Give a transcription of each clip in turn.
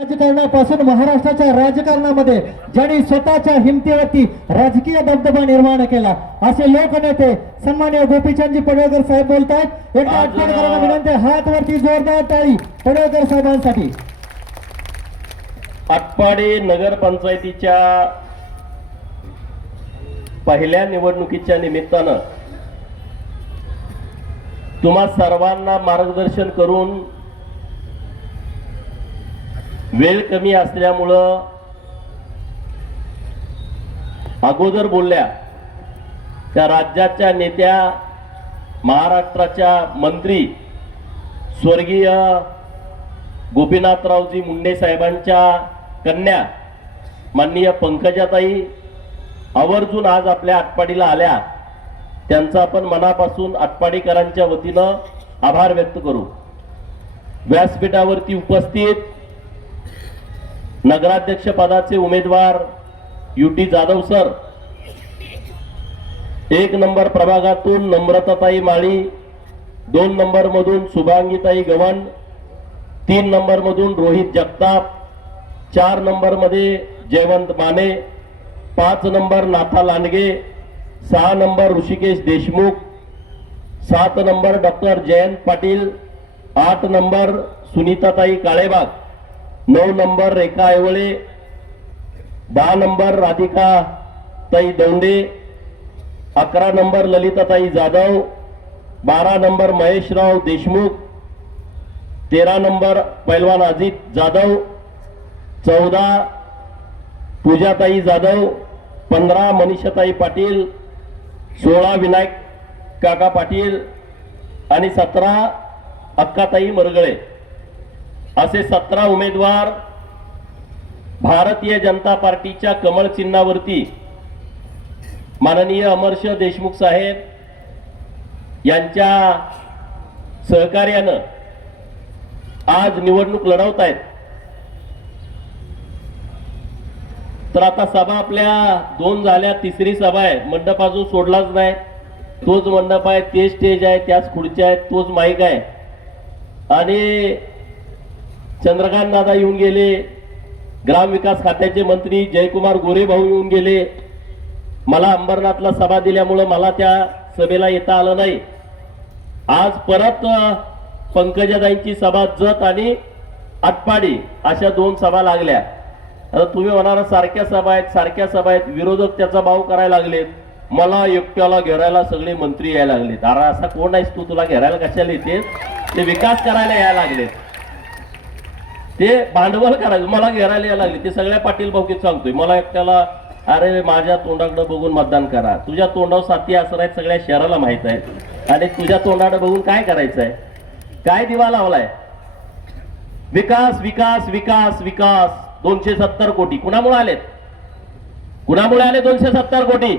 राजकारणापासून महाराष्ट्राच्या राजकारणामध्ये ज्यांनी स्वतःच्या हिमतीवरती राजकीय दबदबा निर्माण केला असे लोकनेते सन्माननीय गोपीचंदजी पडळकर साहेब बोलतायत। एका आठवड्याकरांना विनंती, हात वरती जोरदार टाळी पडळकर साहेबांसाठी। आटपाडी नगरपंचायतीच्या पहिल्या निवडणुकीच्या निमित्तानं तुम्हा सर्वांना मार्गदर्शन करून वेळ कमी असल्यामुळं अगोदर बोलल्या त्या राज्याच्या नेत्या, महाराष्ट्राच्या मंत्री स्वर्गीय गोपीनाथरावजी मुंडे साहेबांच्या कन्या माननीय पंकजाताई आवर्जून आज आपल्या आटपाडीला आल्या। त्यांचा आपण मनापासून आटपाडीकरांच्या वतीनं आभार व्यक्त करू। व्यासपीठावरती उपस्थित नगराध्यक्ष पदाचे उमेदवार युटी जाधव सर, 1 नंबर प्रभागातून नम्रताताई माळी, 2 नंबर मधून शुभांगीताई गवण, 3 नंबर मधून रोहित जगताप, 4 नंबर मध्ये Jaywant Mane, 5 number Natha Landge, 6 number Rishikesh Deshmukh, 7 number doctor Jayant Patil, 8 number सुनीताताई काळेबाग, 9 नंबर रेखा ऐवळे, 10 नंबर राधिका ताई दौंडे, 11 नंबर ललिताताई जाधव, 12 नंबर महेशराव देशमुख, 13 नंबर पैलवान अजित जाधव, 14 पूजाताई जाधव, 15 मनीषाताई पाटील, 16 विनायक काका पाटील आणि 17 अक्काताई मरगळे असे 17 उमेदवार भारतीय जनता पार्टीच्या कमळ चिन्हावरती माननीय अमरश देशमुख साहेब यांच्या सहकार्यानं आज निवडणूक लढवत आहेत। तर आता सभा आपल्या 2 झाल्या, तिसरी सभा आहे। मंडप अजून सोडलाच नाही, तोच मंडप आहे, तेच स्टेज आहे, त्याच खुर्च्या आहेत, तोच माईक आहे आणि चंद्रकांत दादा येऊन गेले, ग्रामविकास खात्याचे मंत्री जयकुमार गोरे भाऊ येऊन गेले। मला अंबरनाथला सभा दिल्यामुळे मला त्या सभेला येता आलं नाही। आज परत पंकजाताईंची सभा जत आणि आटपाडी अशा 2 सभा लागल्या। आता तुम्ही म्हणाल सारख्या सभा आहेत, विरोधक त्याचा भाव करायला लागलेत, मला एकट्याला घेरायला सगळे मंत्री यायला लागलेत। अरे असा कोण आहेस तू, तुला घेरायला कशाला येतेस? ते विकास करायला यायला लागलेत, ते भांडवल करायचं, मला घेरायला यायला लागले। ते सगळ्या पाटील भाऊकीत सांगतोय, मला एकट्याला अरे माझ्या तोंडाकडे बघून मतदान करा। तुझ्या तोंडावर साथी असणार आहेत, सगळ्या शहराला माहित आहे, आणि तुझ्या तोंडाकडे बघून काय करायचं आहे? काय दिवा लावलाय? विकास विकास विकास विकास। 270 कोटी कुणामुळे आलेत? कुणामुळे आले 270 कोटी?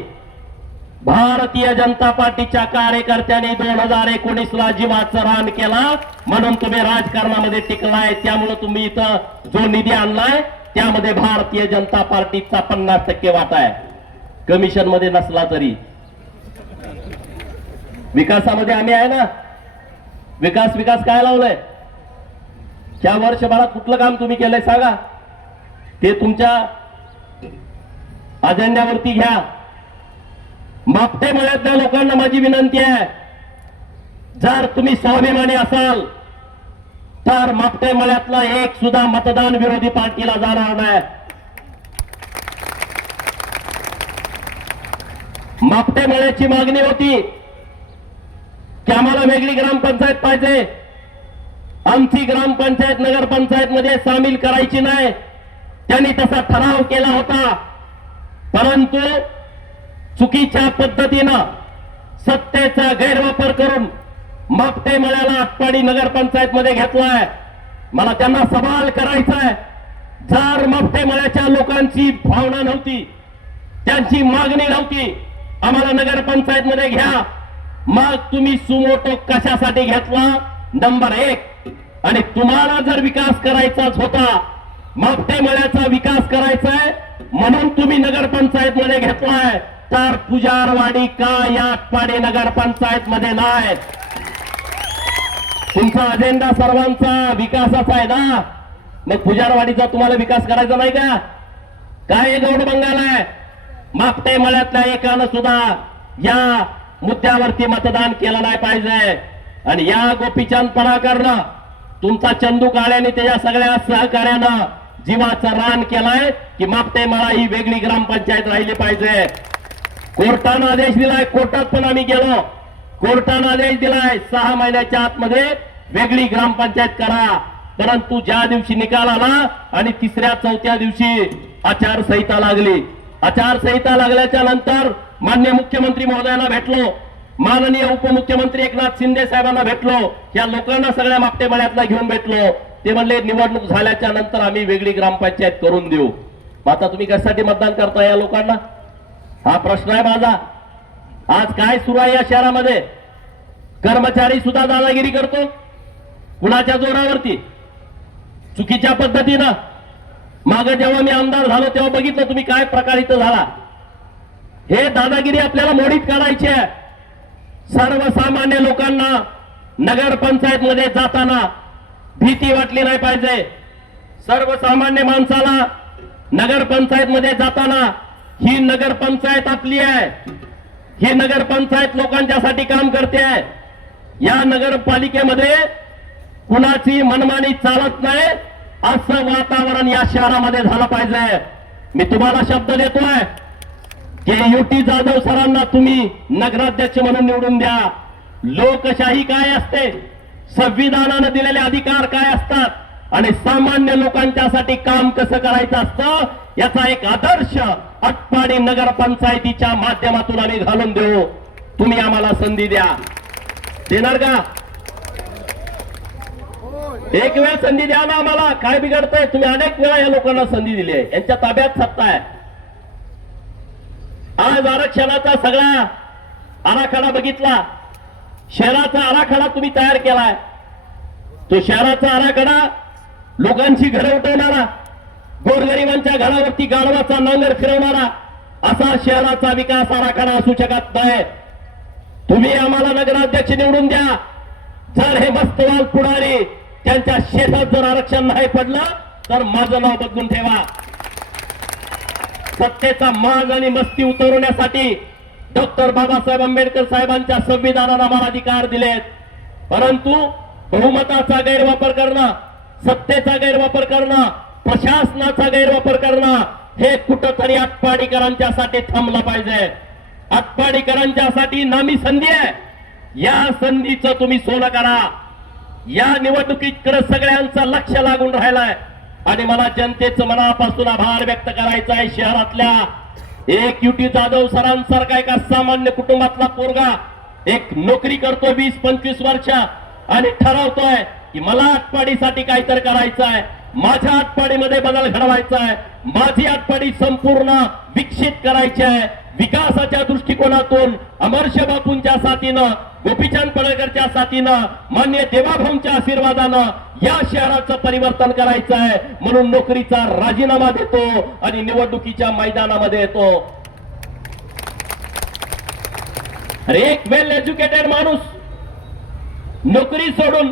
भारतीय जनता पार्टीच्या कार्यकर्त्यांनी 2019ला जीवाचं रान केला, म्हणून तुम्ही राजकारणामध्ये टिकलाय। त्यामुळे तुम्ही इथं जो निधी आणलाय त्यामध्ये भारतीय जनता पार्टीचा 50% वाटा आहे, कमिशन मध्ये नसला तरी। विकासामध्ये आम्ही आहे ना। विकास विकास काय लावलंय? त्या वर्षभरात कुठलं काम तुम्ही केलंय सांगा? ते तुमच्या अजेंड्यावरती घ्या। मापटे मळ्यातल्या लोकांना माझी विनंती आहे, जर तुम्ही स्वाभिमानी असाल तर मापटे मळ्यातला एक सुद्धा मतदान विरोधी पार्टीला जाणार नाही। मापटे मळ्याची मागणी होती की आम्हाला वेगळी ग्रामपंचायत पाहिजे, आमची ग्रामपंचायत नगरपंचायत मध्ये सामील करायची नाही। त्यांनी तसा ठराव केला होता, परंतु चुकीच्या पद्धतीनं सत्तेचा गैरवापर करून मापटे मळ्याला आटपाडी नगरपंचायत मध्ये घेतलाय। मला त्यांना सवाल करायचा आहे, जर मापटे मळ्याच्या लोकांची भावना नव्हती, त्यांची मागणी नव्हती आम्हाला नगरपंचायत मध्ये घ्या, मग तुम्ही सुमोटो कशासाठी घेतला? नंबर 1, आणि तुम्हाला जर विकास करायचाच होता, मापटे मळ्याचा विकास करायचा आहे म्हणून तुम्ही नगरपंचायत मध्ये घेतलाय, तर पुजारवाडी का या आटपाडी नगरपंचायत मध्ये नाही? तुमचा अजेंडा सर्वांचा विकासाचा आहे ना। मग पुजारवाडीचा तुम्हाला विकास करायचा नाही का? काय गौड बंगाल आहे? मागते मळ्यातल्या एकानं सुद्धा या मुद्द्यावरती मतदान केलं नाही पाहिजे. आणि या गोपीचंद पडाळकरनं तुमचा चंदू काळ्याने त्याच्या सगळ्या सहकार्यानं जीवाचं रान केलाय की मागते मळा ही वेगळी ग्रामपंचायत राहिली पाहिजे. कोर्टानं आदेश दिलाय, कोर्टात पण आम्ही गेलो, कोर्टानं आदेश दिलाय 6 महिन्याच्या आतमध्ये वेगळी ग्रामपंचायत करा. परंतु ज्या दिवशी निकाल आला आणि 3ऱ्या 4थ्या दिवशी आचारसंहिता लागली. आचारसंहिता लागल्याच्या नंतर माननीय मुख्यमंत्री महोदयांना भेटलो, माननीय उपमुख्यमंत्री एकनाथ शिंदे साहेबांना भेटलो, या लोकांना सगळ्या मागटे मळ्यातला घेऊन भेटलो. ते म्हणले निवडणूक झाल्याच्या नंतर आम्ही वेगळी ग्रामपंचायत करून देऊ. आता तुम्ही कशासाठी मतदान करता या लोकांना? हा प्रश्न आहे माझा. आज काय सुरू आहे या शहरामध्ये? कर्मचारी सुद्धा दादागिरी करतो, कुणाच्या जोरावरती, चुकीच्या पद्धतीनं. मागे जेव्हा मी आमदार झालो तेव्हा बघितलं तुम्ही काय प्रकार इथं झाला. हे दादागिरी आपल्याला मोडीत काढायची आहे. सर्वसामान्य लोकांना नगरपंचायत मध्ये जाताना भीती वाटली नाही पाहिजे. सर्वसामान्य माणसाला नगरपंचायत मध्ये जाताना ही नगरपंचायत आपली आहे, ही नगरपंचायत लोकांच्यासाठी काम करते आहे. या नगरपालिकेमध्ये कुणाची मनमानी चालत नाही असं वातावरण या शहरामध्ये झालं पाहिजे. मी तुम्हाला शब्द देतोय की युटी जाधव सरांना तुम्ही नगराध्यक्ष म्हणून निवडून द्या. लोकशाही काय असते, संविधानानं दिलेले अधिकार काय असतात आणि सामान्य लोकांच्यासाठी काम कसं करायचं असतं याचा एक आदर्श आटपाडी नगरपंचायतीच्या माध्यमातून आम्ही घालून देऊ. तुम्ही आम्हाला संधी द्या. देणार का? एक वेळ संधी द्या ना आम्हाला. काय बिघडतंय? तुम्ही अनेक वेळा या लोकांना संधी दिली आहे, यांच्या ताब्यात सत्ता आहे. आज आरक्षणाचा सगळा आराखडा बघितला, शहराचा आराखडा तुम्ही तयार केलाय. तो शहराचा आराखडा लोकांची घरं उठवणारा, गोरगरिबांच्या घरावरती गाढवाचा नांगर फिरवणारा असा शहराचा विकास आराखडा असू शकत नाही. तुम्ही आम्हाला नगराध्यक्ष निवडून द्या. जर हे मस्तवाल पुढारी त्यांच्या शेतात जर आरक्षण नाही पडलं तर माझं नाव बदलून ठेवा. सत्तेचा माज आणि मस्ती उतरवण्यासाठी डॉक्टर बाबासाहेब आंबेडकर साहेबांच्या संविधानानं आम्हाला अधिकार दिलेत. परंतु बहुमताचा गैरवापर करणं, सत्तेचा गैरवापर करणं, प्रशासनाचा गैरवापर करणं हे कुठंतरी आटपाडीकरांच्यासाठी थांबलं पाहिजे. आटपाडीकरांच्यासाठी नामी संधी आहे. या संधीचं तुम्ही सोनं करा. या निवडणुकीकडे सगळ्यांचं लक्ष लागून राहिलंय आणि मला जनतेचं मनापासून आभार व्यक्त करायचा आहे. शहरातल्या एक युटी जाधव सरांसारखा एका सामान्य कुटुंबातला पोरगा एक नोकरी करतोय 20-25 वर्ष आणि ठरवतोय की मला आटपाडीसाठी काहीतरी करायचं आहे, माझ्या आटपाडीमध्ये बदल घडवायचा आहे, माझी आटपाडी संपूर्ण विकसित करायची आहे. विकासाच्या दृष्टिकोनातून अमरश बापूंच्या साथीनं, गोपीचंद पडळकरच्या साथीनं, माननीय देवाभाऊंच्या आशीर्वादानं या शहराचं परिवर्तन करायचं आहे. म्हणून नोकरीचा राजीनामा देतो आणि निवडणुकीच्या मैदानामध्ये येतो. एक वेल एज्युकेटेड माणूस नोकरी सोडून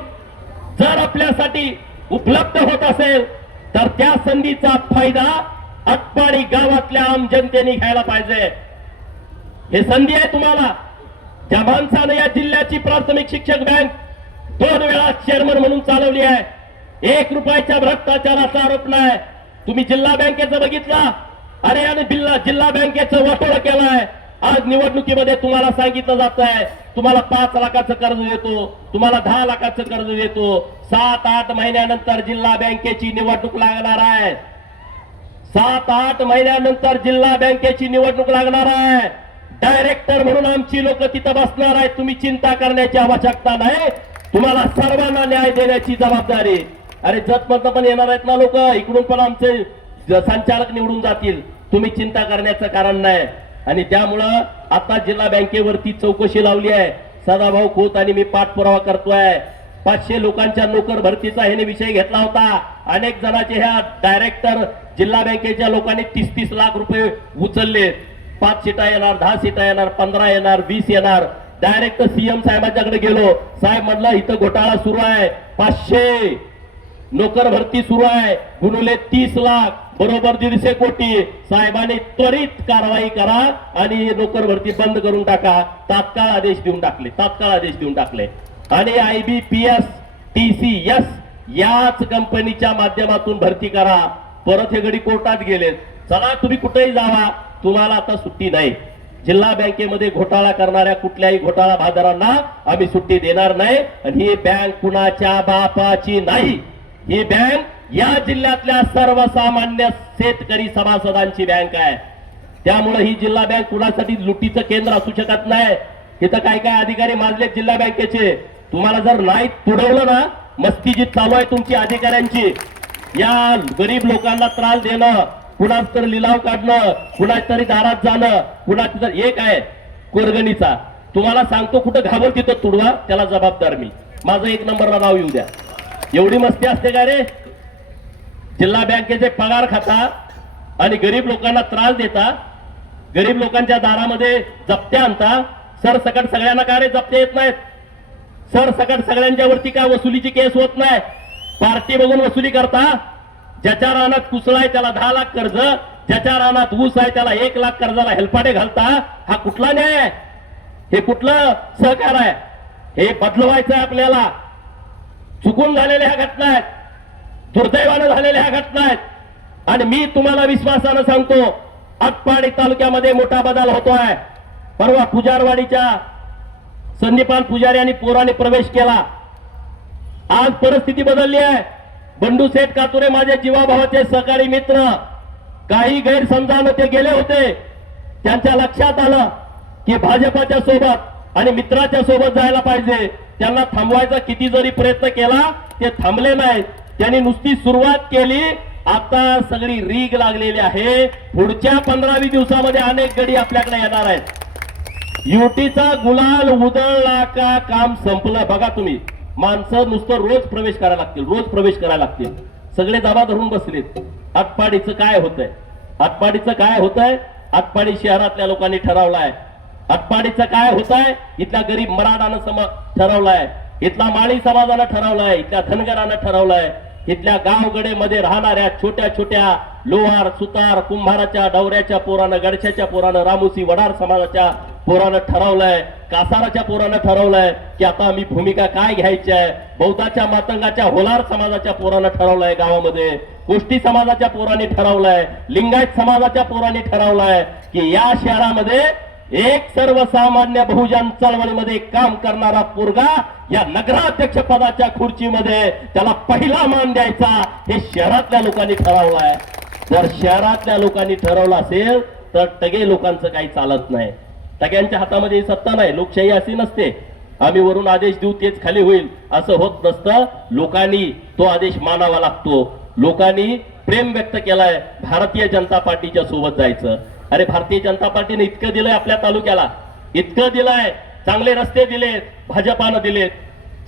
जर आपल्यासाठी उपलब्ध होत असेल तर त्या संधीचा फायदा आटपाडी गावातल्या आम जनतेने घ्यायला पाहिजे. हे संधी आहे तुम्हाला. ज्या माणसानं या जिल्ह्याची प्राथमिक शिक्षक बँक 2 वेळा चेअरमन म्हणून चालवली आहे, 1 रुपयाच्या भ्रष्टाचाराचा आरोप नाही. तुम्ही जिल्हा बँकेचं बघितला, अरे याने जिल्हा बँकेचं वाटोळं केलंय. आज निवडणुकीमध्ये तुम्हाला सांगितलं जात आहे तुम्हाला 5 लाखाचं कर्ज देतो, तुम्हाला 10 लाखाचं कर्ज देतो. 7-8 महिन्यानंतर जिल्हा बँकेची निवडणूक लागणार आहे. 7-8 महिन्यानंतर जिल्हा बँकेची निवडणूक लागणार आहे. डायरेक्टर म्हणून आमची लोक तिथं बसणार आहेत. तुम्ही चिंता करण्याची आवश्यकता नाही. तुम्हाला सर्वांना न्याय देण्याची जबाबदारी. अरे जतमधनं पण येणार आहेत ना लोक, इकडून पण आमचे संचालक निवडून जातील. तुम्ही चिंता करण्याचं कारण नाही. आणि त्यामुळं आता जिल्हा बँकेवरती चौकशी लावली आहे. सदाभाऊ खोत आणि मी पाठपुरावा करतोय. 500 लोकांच्या नोकर भरतीचा ह्याने विषय घेतला होता. अनेक जणांचे ह्या डायरेक्टर जिल्हा बँकेच्या लोकांनी 30-30 लाख रुपये उचलले. 5 सीटा येणार, 10 सीटा येणार, 15 येणार, 20 येणार. डायरेक्ट सीएम साहेबांच्याकडे गेलो. साहेब म्हटलं इथं घोटाळा सुरू आहे, नोकर भरती सुरू आहे, गुणुले 30 लाख बरोबर 150 कोटी. साहेबांनी त्वरित कारवाई करा आणि नोकर भरती बंद करून टाका. तात्काळ आदेश देऊन टाकले. आणि IBPS TCS याच कंपनीच्या माध्यमातून भरती करा. परत हे गडी कोर्टात गेलेत. चला तुम्ही कुठेही जावा, तुम्हाला आता सुट्टी नाही. जिल्हा बँकेमध्ये घोटाळा करणाऱ्या कुठल्याही घोटाळा बाजारांना आम्ही सुट्टी देणार नाही. आणि ही बँक कुणाच्या बापाची नाही. ही बँक या जिल्ह्यातल्या सर्वसामान्य शेतकरी सभासदांची बँक आहे. त्यामुळे ही जिल्हा बँक कुणासाठी लुटीचं केंद्र असू शकत नाही. इथं काय काय अधिकारी माजलेत जिल्हा बँकेचे. तुम्हाला जर नाही तुडवलं ना, मस्ती जी चालू आहे तुमची अधिकाऱ्यांची, या गरीब लोकांना त्रास देणं, कुणाच तर लिलाव काढणं, कुणाच तरी दारात जाणं, कुणाच तर एक आहे कोरगणीचा. तुम्हाला सांगतो कुठं घाबल तिथं तुडवा, त्याला जबाबदार मी. माझं 1 नंबरला नाव येऊ द्या. एवढी मस्ती असते का रे? जिल्हा बँकेचे पगार खाता आणि गरीब लोकांना त्रास देता, गरीब लोकांच्या दारामध्ये जप्त्या आणता. सरसकट सगळ्यांना का रे जप्त्या येत नाहीत? सरसकट सगळ्यांच्या वरती का वसुलीची केस होत नाही? पार्टी बघून वसुली करता. ज्याच्या रानात कुसळ आहे त्याला 10 लाख कर्ज, ज्याच्या रानात ऊस आहे त्याला 1 लाख कर्जाला हेलपाटे घालता. हा कुठला न्याय आहे? हे कुठलं सहकार आहे? हे बदलवायचं आहे आपल्याला. चुकून झालेल्या ह्या घटना आहेत, दुर्दैवानं झालेल्या ह्या घटना आहेत. आणि मी तुम्हाला विश्वासानं सांगतो, आटपाडी तालुक्यामध्ये मोठा बदल होतोय. परवा पुजारवाडीच्या संदीपान पुजारी आणि पोराने प्रवेश केला. आज परिस्थिती बदलली आहे. बंडू शेठ कातुरे माझे जीवाभावाचे सहकारी मित्र, काही गैरसमजानं ते गेले होते. त्यांच्या लक्षात आलं की भाजपाच्या सोबत आणि मित्राच्या सोबत जायला पाहिजे. त्यांना थांबवायचा किती जरी प्रयत्न केला ते थांबले नाहीत. त्यांनी नुसती सुरुवात केली. आता सगळी रीग लागलेली आहे. पुढच्या 15-20 दिवसामध्ये अनेक गडी आपल्याकडे येणार आहेत. युटीचा गुलाल उधळला का काम संपलं. बघा तुम्ही, माणसं नुसतं रोज प्रवेश करायला लागतील. सगळे दाबा धरून बसलेत. आटपाडीचं काय होतंय? आटपाडी शहरातल्या लोकांनी ठरवलाय. आटपाडीचं काय होतंय? इथल्या गरीब मराठानं ठरवलाय, इथला माळी समाजानं ठरवलाय, इथल्या धनगरानं ठरवलाय, इथल्या गावगडेमध्ये राहणाऱ्या छोट्या छोट्या लोहार, सुतार, कुंभाराच्या, डवऱ्याच्या पोरानं, गडशाच्या पोरानं, रामुसी वडार समाजाच्या पोरानं ठरवलंय, कासाराच्या पोरानं ठरवलंय की आता आम्ही भूमिका काय घ्यायची आहे. बौद्धाच्या, मातंगाच्या, होलार समाजाच्या पोरानं ठरवलंय गावामध्ये, कोष्टी समाजाच्या पोरांनी ठरवलंय, लिंगायत समाजाच्या पोरांनी ठरवलंय की या शहरामध्ये एक सर्वसामान्य बहुजन चळवळीमध्ये काम करणारा पोरगा या नगराध्यक्ष पदाच्या खुर्चीमध्ये त्याला पहिला मान द्यायचा. हे शहरातल्या लोकांनी ठरवलंय. जर शहरातल्या लोकांनी ठरवलं असेल तर टगे लोकांचं काही चालत नाही. टग्यांच्या हातामध्ये सत्ता नाही. लोकशाही अशी नसते आम्ही वरून आदेश देऊ तेच खाली होईल असं होत नसतं. लोकांनी तो आदेश मानावा लागतो. लोकांनी प्रेम व्यक्त केलाय भारतीय जनता पार्टीच्या सोबत जायचं. अरे भारतीय जनता पार्टीने इतकं दिलंय आपल्या तालुक्याला, इतकं दिलंय. चांगले रस्ते दिलेत, भाजपानं दिलेत.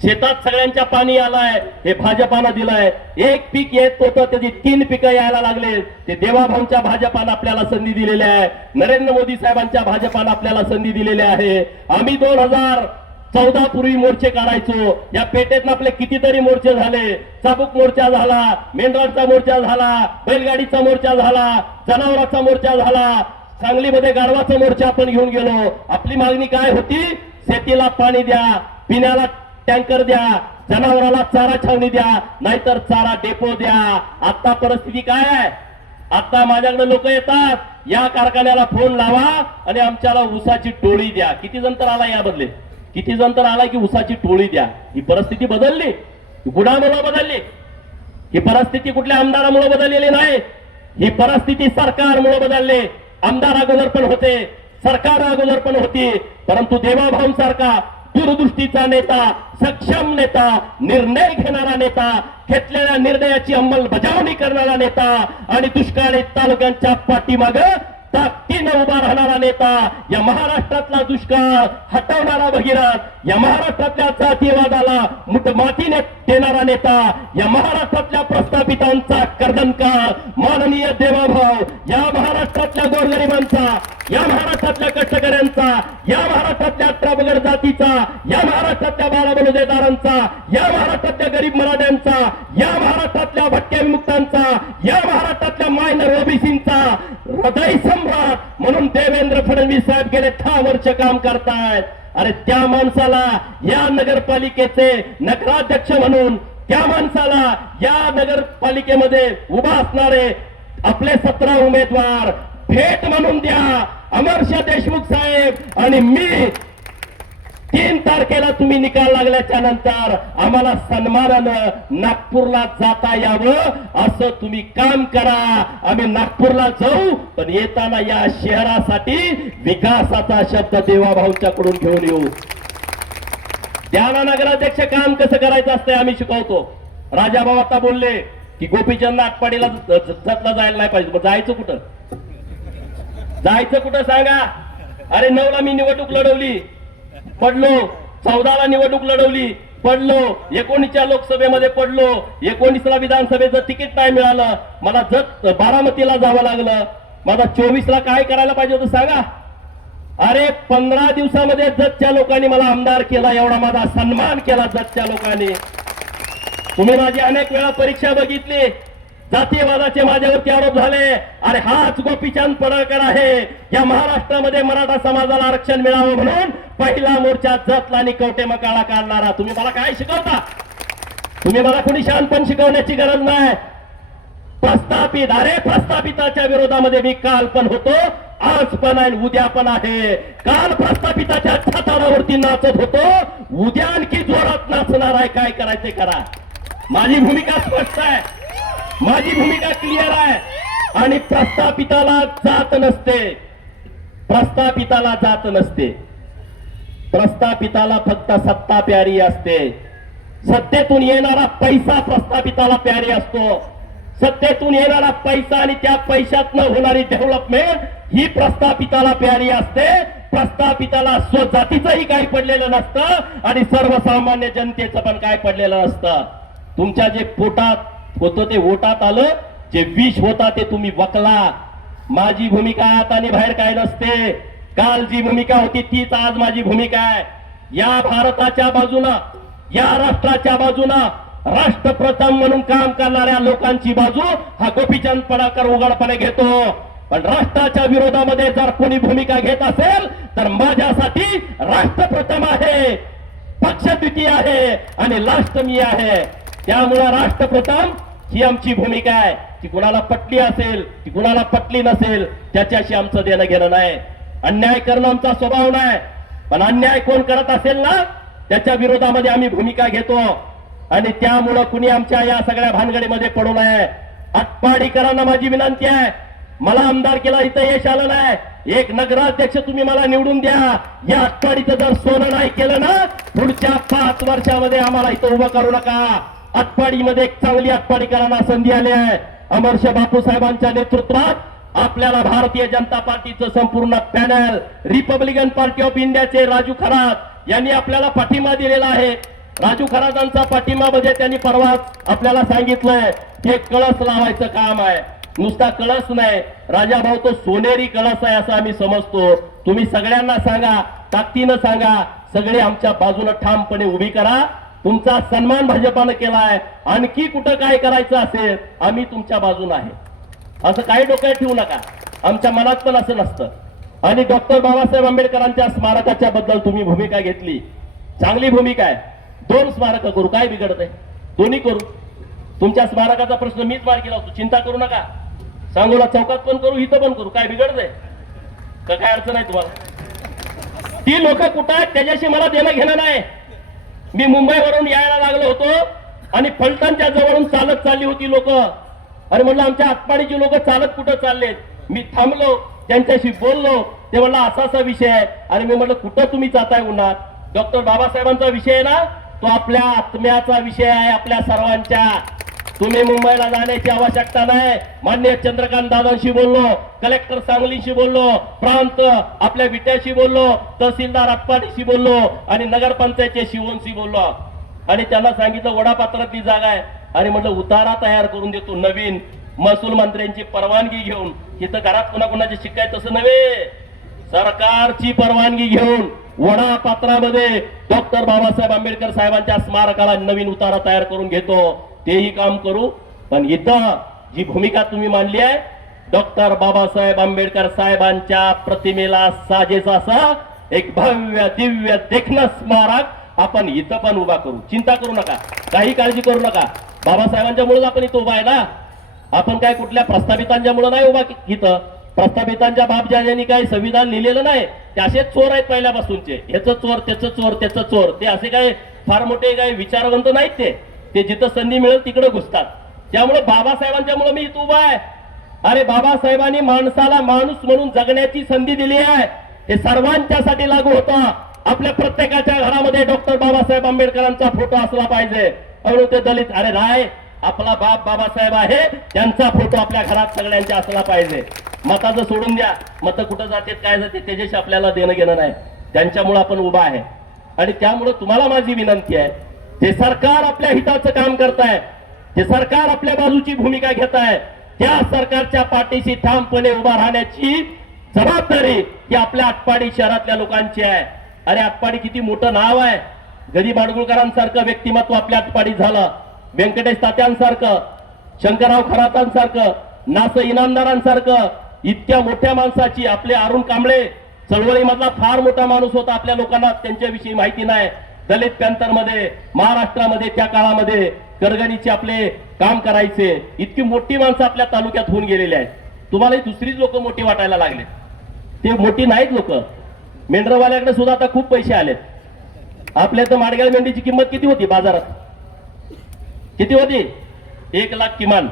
शेतात सगळ्यांच्या पाणी आलाय, हे भाजपानं दिलंय. एक पीक येत होतं त्याची 3 पिकं यायला लागले, ते देवाभाऊंच्या भाजपानं आपल्याला संधी दिलेली आहे. नरेंद्र मोदी साहेबांच्या भाजपानं आपल्याला संधी दिलेली आहे. आम्ही 2014 पूर्वी मोर्चे काढायचो. या पेठेत आपले कितीतरी मोर्चे झाले. चाबूक मोर्चा झाला, मेंढराचा मोर्चा झाला, बैलगाडीचा मोर्चा झाला, जनावरांचा मोर्चा झाला, सांगलीमध्ये गाढवाचा मोर्चा आपण घेऊन गेलो. आपली मागणी काय होती? शेतीला पाणी द्या, पिण्याला टँकर द्या, जनावराला चारा छावणी द्या, नाहीतर चारा डेपो द्या. आता परिस्थिती काय आहे? आता माझ्याकडे लोक येतात, या कारखान्याला फोन लावा आणि आमच्याला ऊसाची टोळी द्या. किती जण तर आला या बदले, किती जण तर आला की ऊसाची टोळी द्या. ही परिस्थिती बदलली, गुणामुळे बदलली. ही परिस्थिती कुठल्या आमदारामुळे बदललेली नाही. ही परिस्थिती सरकारमुळे बदलली. आमदार अगोदर पण होते, सरकार अगोदर पण होती, परंतु देवाभाऊ सारखा दूरदृष्टीचा नेता, सक्षम नेता, निर्णय घेणारा नेता, घेतलेल्या निर्णयाची अंमलबजावणी करणारा नेता आणि दुष्काळी तालुक्यांच्या पाठीमागे ताकदीनं उभा राहणारा नेता, या महाराष्ट्रातला दुष्काळ हटवणारा भगीरथ, या महाराष्ट्रातल्या जातीवादाला मुठमातीने देणारा नेता, या महाराष्ट्रातल्या प्रस्थापितांचा कर्दनकार माननीय देवाभाऊ, या महाराष्ट्रातल्या गोरगरिबांचा, या महाराष्ट्रातल्या कष्टकऱ्यांचा, या महाराष्ट्रातल्या प्रबळ जातीचा, या महाराष्ट्रातल्या बाळाबलुतेदारांचा, या महाराष्ट्रातल्या गरीब मराठ्यांचा, या महाराष्ट्रातल्या भटक्या विमुक्तांचा, या महाराष्ट्रातल्या मायनर ओबीसींचा हृदय सम्राट म्हणून देवेंद्र फडणवीस साहेब गेले 10 वर्ष काम करतायत. अरे त्या माणसाला या नगरपालिकेचे नगराध्यक्ष म्हणून, त्या माणसाला या नगरपालिकेमध्ये उभा असणारे आपले 17 उमेदवार भेट म्हणून द्या. अमरशा देशमुख साहेब आणि मी 3 तारखेला तुम्ही निकाल लागल्याच्या नंतर आम्हाला सन्मानानं नागपूरला जाता यावं असं तुम्ही काम करा. आम्ही नागपूरला जाऊ, पण येताना या शहरासाठी विकासाचा शब्द देवाभाऊंच्याकडून घेऊन येऊ. त्याला नगराध्यक्ष काम कसं करायचं असतंय आम्ही शिकवतो. राजाभाऊ आता बोलले की गोपीचंद आटपाडीला जतला जायला नाही पाहिजे. मग जायचं कुठं? जायचं कुठं सांगा? अरे 9ला मी निवडणूक लढवली, पडलो. 14ला निवडणूक लढवली, पडलो. 19च्या लोकसभेमध्ये पडलो. 19ला विधानसभेचं तिकीट नाही मिळालं. मला जत बारामतीला जावं लागलं. माझा 24ला काय करायला पाहिजे होतं सांगा? अरे 15 दिवसामध्ये जतच्या लोकांनी मला आमदार केला. एवढा माझा सन्मान केला जतच्या लोकांनी. तुम्ही माझी अनेक वेळा परीक्षा बघितली, जातीयवादाचे माझ्यावरती आरोप झाले. अरे हाच गोपीचंद पडळकर आहे, या महाराष्ट्रामध्ये मराठा समाजाला आरक्षण मिळावं म्हणून पहिला मोर्चा जतला आणि कवटे मकाळा काढणारा. तुम्ही मला काय शिकवता? तुम्ही मला कोणी शहाणपण शिकवण्याची गरज नाही. प्रस्थापित, अरे प्रस्थापिताच्या विरोधामध्ये मी काल पण होतो, आज पण आहे, उद्या पण आहे. काल प्रस्थापिताच्या छताडावरती नाचत होतो, उद्या आणखी जोरात नाचणार आहे. काय करायचे करा. माझी भूमिका स्पष्ट आहे, माझी भूमिका क्लिअर आहे. आणि प्रस्थापिताला जात नसते, प्रस्थापिताला जात नसते. प्रस्थापिताला फक्त सत्ता प्यारी असते. सत्तेतून येणारा पैसा प्रस्थापिताला प्यारी असतो. सत्तेतून येणारा पैसा आणि त्या पैशातनं होणारी डेव्हलपमेंट ही प्रस्थापिताला प्यारी असते. प्रस्थापिताला स्वजातीचंही काही पडलेलं नसतं आणि सर्वसामान्य जनतेचं पण काय पडलेलं नसतं. तुमच्या जे पोटात होतं ते ओटात आलं, जे विष होता ते तुम्ही वकला. माझी भूमिका आत आणि बाहेर काय नसते. काल जी भूमिका होती तीच आज माझी भूमिका आहे. या भारताच्या बाजूनं, या राष्ट्राच्या बाजूनं, राष्ट्रप्रथम म्हणून काम करणाऱ्या लोकांची बाजू हा गोपीचंद पडळकर उघडपणे घेतो. पण राष्ट्राच्या विरोधामध्ये जर कोणी भूमिका घेत असेल तर माझ्यासाठी राष्ट्रप्रथम आहे, पक्षद्वितीय आहे आणि लास्ट मी आहे. त्यामुळे राष्ट्रप्रथम ही आमची भूमिका आहे. ती कुणाला पटली असेल, ती कुणाला पटली नसेल, त्याच्याशी आमचं देणं घेणं नाही. अन्याय करणं आमचा स्वभाव नाही, पण अन्याय कोण करत असेल ना त्याच्या विरोधामध्ये आम्ही भूमिका घेतो. आणि त्यामुळं कुणी आमच्या या सगळ्या भानगडीमध्ये पडू नये. आटपाडीकरांना माझी विनंती आहे, मला आमदार केला इथं यश आलं नाही, एक नगराध्यक्ष तुम्ही मला निवडून द्या. या आटपाडीचं जर सोनं नाही केलं ना, पुढच्या 5 वर्षामध्ये आम्हाला इथं उभं करू नका. आटपाडीमध्ये एक चांगली आटपाडीकरांना संधी आली आहे. अमरशा बापू साहेबांच्या नेतृत्वात आपल्याला भारतीय जनता पार्टीचं संपूर्ण पॅनल, रिपब्लिकन पार्टी ऑफ इंडियाचे राजू खरात यांनी आपल्याला पाठिंबा दिलेला आहे. राजू खरातांचा पाठिंबा म्हणजे त्यांनी परवाच आपल्याला सांगितलंय हे कळस लावायचं काम आहे. नुसता कळस नाही राजाभाऊ, तो सोनेरी कळस आहे असं आम्ही समजतो. तुम्ही सगळ्यांना सांगा, ताकदीनं सांगा, सगळे आमच्या बाजूने ठामपणे उभी करा. तुमचा सन्मान भाजपानं केलाय, आणखी कुठं काय करायचं असेल आम्ही तुमच्या बाजूने आहे, असं काही डोक्यात ठेवू नका. आमच्या मनात पण असं नसतं. आणि डॉक्टर बाबासाहेब आंबेडकरांच्या स्मारकाच्या बद्दल तुम्ही भूमिका घेतली, चांगली भूमिका आहे. 2 स्मारक करू, काय बिघडत आहे? दोन्ही करू. तुमच्या स्मारकाचा प्रश्न मीच मार्गी लावतो, चिंता करू नका. सांगोला चौकात पण करू, इथं पण करू, काय बिघडत आहे का? काय अडचण आहे तुम्हाला? ती लोक कुठं आहेत त्याच्याशी मला देणं घेणं नाही. मी मुंबईवरून यायला लागलो होतो आणि फलटणच्या जवळून चालत चालली होती लोक. अरे म्हणलं आमच्या आटपाडीची लोक चालत कुठं चाललेत? मी थांबलो, त्यांच्याशी बोललो. ते म्हणलं असा असा विषय आहे. आणि मी म्हटलं कुठं तुम्ही जाताय उन्हात? डॉक्टर बाबासाहेबांचा विषय आहे ना, तो आपल्या आत्म्याचा विषय आहे, आपल्या सर्वांच्या. तुम्ही मुंबईला जाण्याची आवश्यकता नाही. माननीय चंद्रकांत दादांशी बोललो, कलेक्टर सांगलीशी बोललो, प्रांत आपल्या विट्याशी बोललो, तहसीलदार आटपाडीशी बोललो आणि नगरपंचायतच्या शिवणशी बोललो आणि त्यांना सांगितलं वडापात्रातली जागा आहे आणि म्हटलं उतारा तयार करून देतो नवीन महसूल मंत्र्यांची परवानगी घेऊन. इथं घरात कुणाकुणाचे शिकाय तसं नव्हे, सरकारची परवानगी घेऊन वडापात्रामध्ये डॉक्टर बाबासाहेब आंबेडकर साहेबांच्या स्मारकाला नवीन उतारा तयार करून घेतो. तेही काम करू. पण इथं जी भूमिका तुम्ही मांडली आहे, डॉक्टर बाबासाहेब आंबेडकर साहेबांच्या प्रतिमेला साजेसा असा एक भव्य दिव्य देखणं स्मारक आपण इथं पण उभा करू. चिंता करू नका, काही काळजी करू नका. बाबासाहेबांच्यामुळे आपण इथं उभा आहे ना. आपण काय कुठल्या प्रस्थापितांच्यामुळे नाही उभा इथं. प्रस्थापितांच्या बापजाज्यांनी काही संविधान लिहिलेलं नाही. ते असेच चोर आहेत पहिल्यापासूनचे, ह्याचं चोर त्याचं चोर त्याचं चोर. ते असे काही फार मोठे काही विचारवंत नाहीत. ते जिथं संधी मिळेल तिकडे घुसतात. त्यामुळे बाबासाहेबांच्यामुळे मी इथं उभा आहे. अरे बाबासाहेबांनी माणसाला माणूस म्हणून जगण्याची संधी दिली आहे. हे सर्वांच्यासाठी लागू होतं. आपल्या प्रत्येकाच्या घरामध्ये डॉक्टर बाबासाहेब आंबेडकरांचा फोटो असला पाहिजे. अरे ते दलित, अरे राय आपला बाप बाबासाहेब आहे, त्यांचा फोटो आपल्या घरात सगळ्यांचा असला पाहिजे. मताचं सोडून द्या, मत कुठं जाते काय जाते त्याच्याशी आपल्याला देणं घेणं नाही. त्यांच्यामुळे आपण उभा आहे. आणि त्यामुळे तुम्हाला माझी विनंती आहे, जे सरकार आपल्या हिताचं काम करताय, जे सरकार आपल्या बाजूची भूमिका घेत आहे, त्या सरकारच्या पाठीशी ठामपणे उभा राहण्याची जबाबदारी ही आपल्या आटपाडी शहरातल्या लोकांची आहे. अरे आटपाडी किती मोठं नाव आहे. गदी माडगुळकरांसारखं व्यक्तिमत्व आपल्या आटपाडीत झालं, व्यंकटेश तात्यांसारखं, शंकरराव खरातांसारखं, नास इनामदारांसारखं इतक्या मोठ्या माणसाची, आपले अरुण कांबळे चळवळीमधला फार मोठा माणूस होता. आपल्या लोकांना त्यांच्याविषयी माहिती नाही. दलित पॅंथरमध्ये महाराष्ट्रामध्ये त्या काळामध्ये करगणीचे आपले काम करायचे. इतकी मोठी माणसं आपल्या तालुक्यात होऊन गेलेली आहेत. तुम्हाला दुसरीच लोक मोठी वाटायला लागले. ते मोठी नाहीत लोक. मेंढरवाल्याकडे सुद्धा आता खूप पैसे आलेत. आपल्या तर माडगाळ मेंढीची किंमत किती होती बाजारात? किती होती? 1 लाख किमान.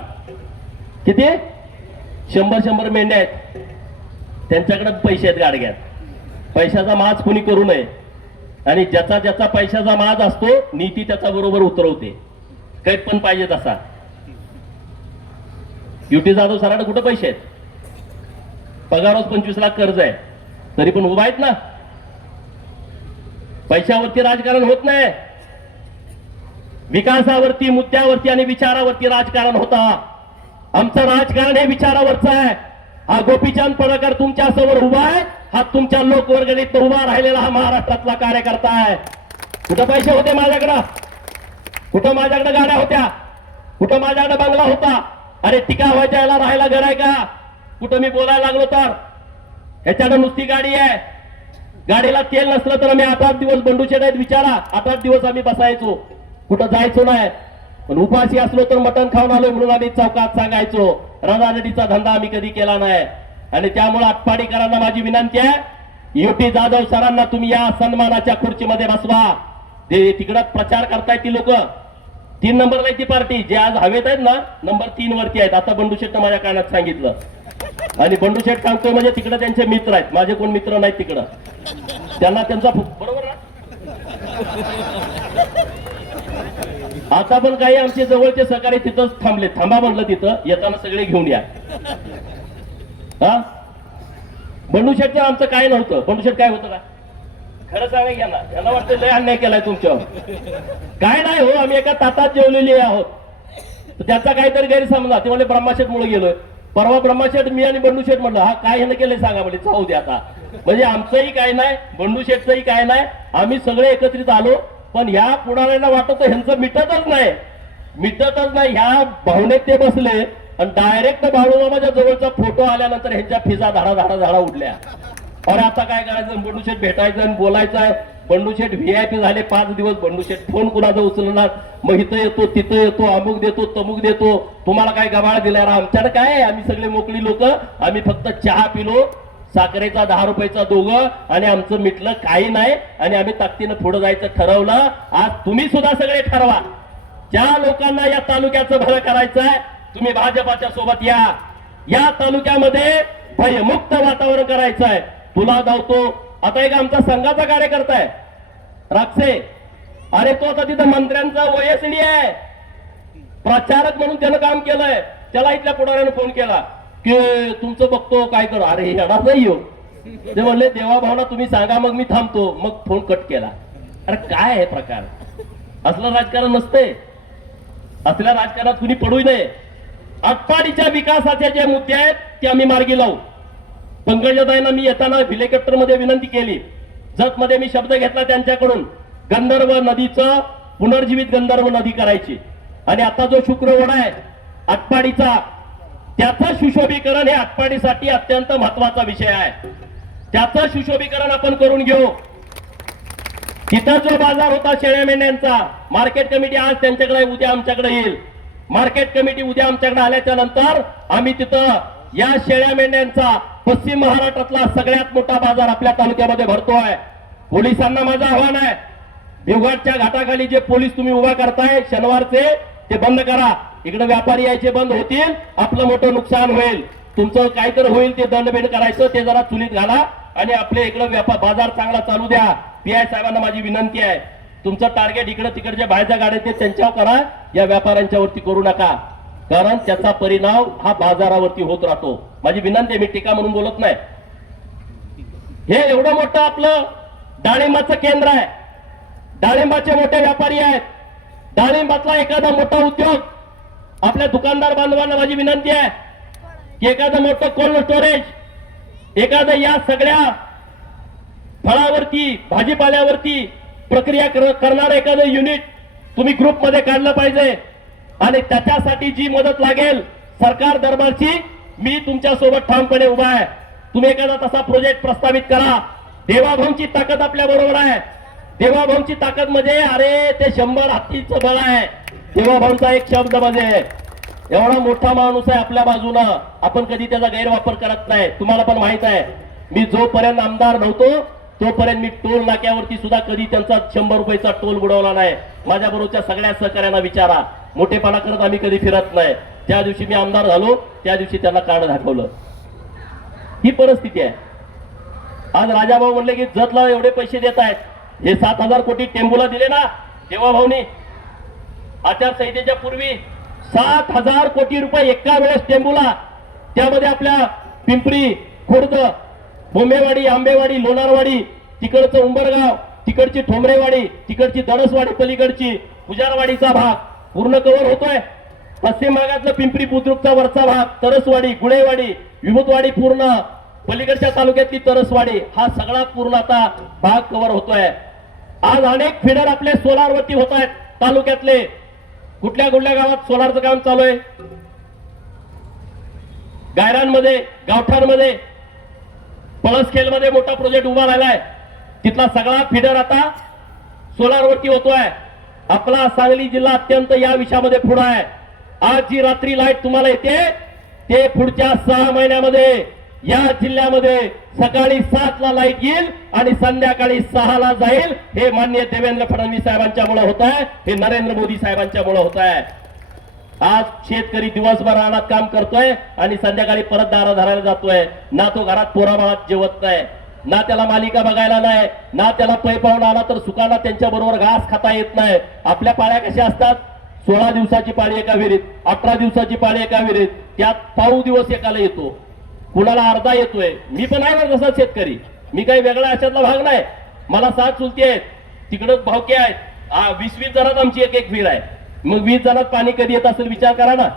किती? 100 मेंढ्या आहेत. त्यांच्याकडे पैसे आहेत गाडग्यात. पैशाचा माज कोणी करू नये. आणि ज्याचा ज्याचा पैशाचा माज असतो, नीती त्याचा बरोबर उतरवते. कैद पण पाहिजे तसा. युटी जाधव सरांना कुठं पैसे आहेत? पगारच 25 लाख कर्ज आहे, तरी पण उभा आहेत ना. पैशावरती राजकारण होत नाही. विकासावरती, मुद्द्यावरती आणि विचारावरती राजकारण होता. आमचं राजकारण हे विचारावरचं आहे. हा गोपीचंद पडळकर तुमच्या समोर उभा आहे. हा तुमच्या लोकवर्गणीत उभा राहिलेला हा महाराष्ट्रातला कार्यकर्ता आहे. कुठं पैसे होते माझ्याकडं? कुठं माझ्याकडे गाड्या होत्या? कुठं माझ्याकडे बंगला होता? अरे टिका व्हायच्या याला राहायला घर आहे का? कुठं मी बोलायला लागलो तर ह्याच्याकडे नुसती गाडी आहे. गाडीला तेल नसलं तर आम्ही 8 दिवस बंडूशेठ आहेत विचारा. 8 दिवस आम्ही बसायचो, कुठं जायचो नाही. पण उपाशी असलो तर मटण खाऊन आलो म्हणून आम्ही चौकात सांगायचो. रडारडीचा धंदा आम्ही कधी केला नाही. आणि त्यामुळे आटपाडीकरांना माझी विनंती आहे, युटी जाधव सरांना तुम्ही या सन्मानाच्या खुर्चीमध्ये बसवा. ते तिकडं प्रचार करतायत ती लोक. 3 नंबरला ती पार्टी जे आज हवेत आहेत ना, नंबर 3 वरती आहेत. आता बंडूशेठनं माझ्या कानात सांगितलं. आणि बंडूशेठ सांगतोय म्हणजे तिकडे त्यांचे मित्र आहेत. माझे कोण मित्र नाहीत तिकडं. त्यांना त्यांचा बरोबर ना. आता पण काही आमचे जवळचे सहकारी तिथंच थांबले. थांबा म्हटलं तिथं, येताना सगळे घेऊन या. हा बंडूशेठचं आमचं काय नव्हतं. बंडूशेठ काय होतं का? खरं सांगा यांना. यांना वाटतं लय अन्याय केलाय तुमच्यावर. काय नाही हो, आम्ही एका ताटात जेवलेली आहोत. त्याचा काहीतरी गैरसमजा. ते म्हणजे ब्रह्माशेठ मुळे गेलोय. परवा ब्रह्माशेठ मी आणि बंडूशेठ म्हणलं, हा काय ह्यानं केलंय सांगा म्हणजे. जाऊ दे आता. म्हणजे आमचंही काय नाही, बंडूशेठचंही काय नाही. आम्ही सगळे एकत्रित आलो. पण ह्या पुढाऱ्यांना वाटत ह्यांचं मिटतच नाही. ह्या भावनेत ते बसले आणि डायरेक्ट बाळूमामाच्या जवळचा फोटो आल्यानंतर ह्यांच्या फिजा धाडा उडल्या. अरे आता काय करायचं? बंडूशेठ भेटायचं आणि बोलायचं आहे. बंडूशेठ व्हीआयपी झाले. 5 दिवस बंडूशेठ फोन कुणाचा उचलणार. मग इथं येतो तिथं येतो, अमुक देतो तमुक देतो. तुम्हाला काय गबाळ दिलाय? आमच्याकडे काय, आम्ही सगळे मोकळी लोक. आम्ही फक्त चहा पिलो, साखरेचा 10 रुपयाचा दोघं, आणि आमचं मिटलं काही नाही. आणि आम्ही ताकदीनं पुढे जायचं ठरवलं. आज तुम्ही सुद्धा सगळे ठरवा. ज्या लोकांना या तालुक्याचं भलं करायचं आहे, तुम्ही भाजपाच्या सोबत या. या तालुक्यामध्ये भयमुक्त वातावरण करायचं आहे. तुला धावतो. आता एक आमचा संघाचा कार्यकर्ता आहे राक्षे. अरे तो आता तिथं मंत्र्यांचा वयसडी आहे. प्रचारक म्हणून त्यानं काम केलंय. त्याला इथल्या पुढाऱ्यानं फोन केला की तुमचं बघतो काय करू. अरे येणार नाही हो. ते म्हणले देवाभावना तुम्ही सांगा मग मी थांबतो. मग फोन कट केला. अरे काय आहे प्रकार. असलं राजकारण नसते. असल्या राजकारणात कुणी पडू नये. आटपाडीच्या विकासाचे जे मुद्दे आहेत ते आम्ही मार्गी लावू. पंकजाताईंना मी येताना हेलिकॉप्टर मध्ये विनंती केली. जत मध्ये मी शब्द घेतला त्यांच्याकडून गंधर्व नदीचं पुनर्जीवित गंधर्व नदी करायची. आणि आता जो शुक्रवडा आहे आटपाडीचा त्याचं सुशोभीकरण हे आटपाडीसाठी अत्यंत महत्वाचा विषय आहे. त्याचं सुशोभीकरण आपण करून घेऊ. तिथं जो बाजार होता शेळ्या मेंढ्यांचा मार्केट कमिटी आज त्यांच्याकडे उद्या आमच्याकडे येईल. मार्केट कमिटी उद्या आमच्याकडे आल्याच्या नंतर आम्ही तिथं या शेळ्या मेंढ्यांचा पश्चिम महाराष्ट्रातला सगळ्यात मोठा बाजार आपल्या तालुक्यामध्ये भरतोय. पोलिसांना माझं आव्हान आहे. देवघाटच्या घाटाखाली जे पोलीस तुम्ही उभा करताय शनिवारचे ते बंद करा. इकडे व्यापारी यायचे बंद होतील. आपलं मोठं नुकसान होईल. तुमचं काय तर होईल ते दंडबेंड करायचं ते जरा चुलीत घाला आणि आपले इकडे व्यापार बाजार चांगला चालू द्या. पीआय साहेबांना माझी विनंती आहे. तुमचं टार्गेट इकडे तिकडच्या बाहेरच्या गाड्या ते त्यांच्यावर करा. या व्यापाऱ्यांच्या वरती करू नका. कारण त्याचा परिणाम हा बाजारावरती होत राहतो. माझी विनंती आहे. मी टीका म्हणून बोलत नाही. हे एवढं मोठं आपलं डाळिंबाचं केंद्र आहे. डाळिंबाचे मोठे व्यापारी आहेत. डाळिंबातला एखादा मोठा उद्योग आपल्या दुकानदार बांधवांना माझी विनंती आहे की एखादं मोठं कोल्ड स्टोरेज एखादं या सगळ्या फळावरती भाजीपाल्यावरती प्रक्रिया करणारं एखादं युनिट तुम्ही ग्रुपमध्ये काढलं पाहिजे. आणि त्याच्यासाठी जी मदत लागेल सरकार दरबारची मी तुमच्या सोबत ठामपणे उभा आहे. तुम्ही एखादा तसा प्रोजेक्ट प्रस्तावित करा. देवाभाऊंची ताकद आपल्या बरोबर आहे. देवाभाऊंची ताकद म्हणजे अरे ते 100 हत्तीचं बळ आहे. देवाभाऊंचा एक शब्द म्हणजे एवढा मोठा माणूस आहे आपल्या बाजूनं. आपण कधी त्याचा गैरवापर करत नाही. तुम्हाला पण माहित आहे मी जोपर्यंत आमदार नव्हतो तोपर्यंत मी टोल नाक्यावरती सुद्धा कधी त्यांचा 100 रुपयाचा टोल बुडवला नाही. माझ्या बरोबरच्या सगळ्या सहकार्यांना विचारा. मोठेपणा करत आम्ही कधी फिरत नाही. ज्या दिवशी मी आमदार झालो त्या दिवशी त्यांना कार्ड दाखवलं. ही परिस्थिती आहे. आज राजाभाऊ म्हणले की जतला एवढे पैसे देत आहेत. हे 7,000 कोटी टेंबूला दिले ना देवाभाऊनी. आचारसंहितेच्या पूर्वी 7,000 कोटी रुपये एका वेळेस टेंबूला. त्यामध्ये आपल्या पिंपरी खुर्द बोंबेवाडी आंबेवाडी लोणारवाडी तिकडचं उंबरगाव तिकडची ठोंबरेवाडी तिकडची दडसवाडी पलीकडची पुजारवाडीचा भाग पूर्ण कव्हर होतोय. पश्चिम भागातलं पिंपरी बुद्रुकचा वरचा भाग तरसवाडी गुळेवाडी विभूतवाडी पूर्ण पलीकडच्या तालुक्यातली तरसवाडी हा सगळा पूर्ण आता भाग कव्हर होतोय. आज अनेक फिडर आपले सोलारवरती होत आहेत तालुक्यातले. कुठल्या कुठल्या गावात सोलारचं काम चालू आहे. गायरांमध्ये गावठाणमध्ये पळसखेलमध्ये मोठा प्रोजेक्ट उभा राहिलाय. तिथला सगळा फिडर आता सोलारवरती होतोय. आपला सांगली जिल्हा अत्यंत या विषयामध्ये पुढे आहे. आज जी रात्री लाईट तुम्हाला येते ते पुढच्या 6 महिन्यामध्ये या जिल्ह्यामध्ये सकाळी 7 ला लाईट येईल आणि संध्याकाळी 6 ला जाईल. हे माननीय देवेंद्र फडणवीस साहेबांच्यामुळे होत आहे. हे नरेंद्र मोदी साहेबांच्यामुळे होत आहे. आज शेतकरी दिवसभर रानात काम करतोय आणि संध्याकाळी परत दारा धरायला जातोय. ना तो घरात पोराबाळात जेवत नाही. ना त्याला मालिका बघायला नाही. ना त्याला पै पाहुणा आला तर सुकाना त्यांच्या बरोबर घास खाता येत नाही. आपल्या पाळ्या कशा असतात. 16 दिवसाची पाळी एका विहिरीत 18 दिवसाची पाळी एका विहिरीत. त्यात पाऊ दिवस एकाला येतो. कुणाला अर्धा येतोय. मी पण आहे ना तसा शेतकरी. मी काही वेगळा अशातला भाग नाही. मला 7 चुलती आहेत. तिकडं भावके आहेत. 20-20 जणात आमची एक एक विहीर आहे. मग 20 जणात पाणी कधी येत असेल विचार करा ना.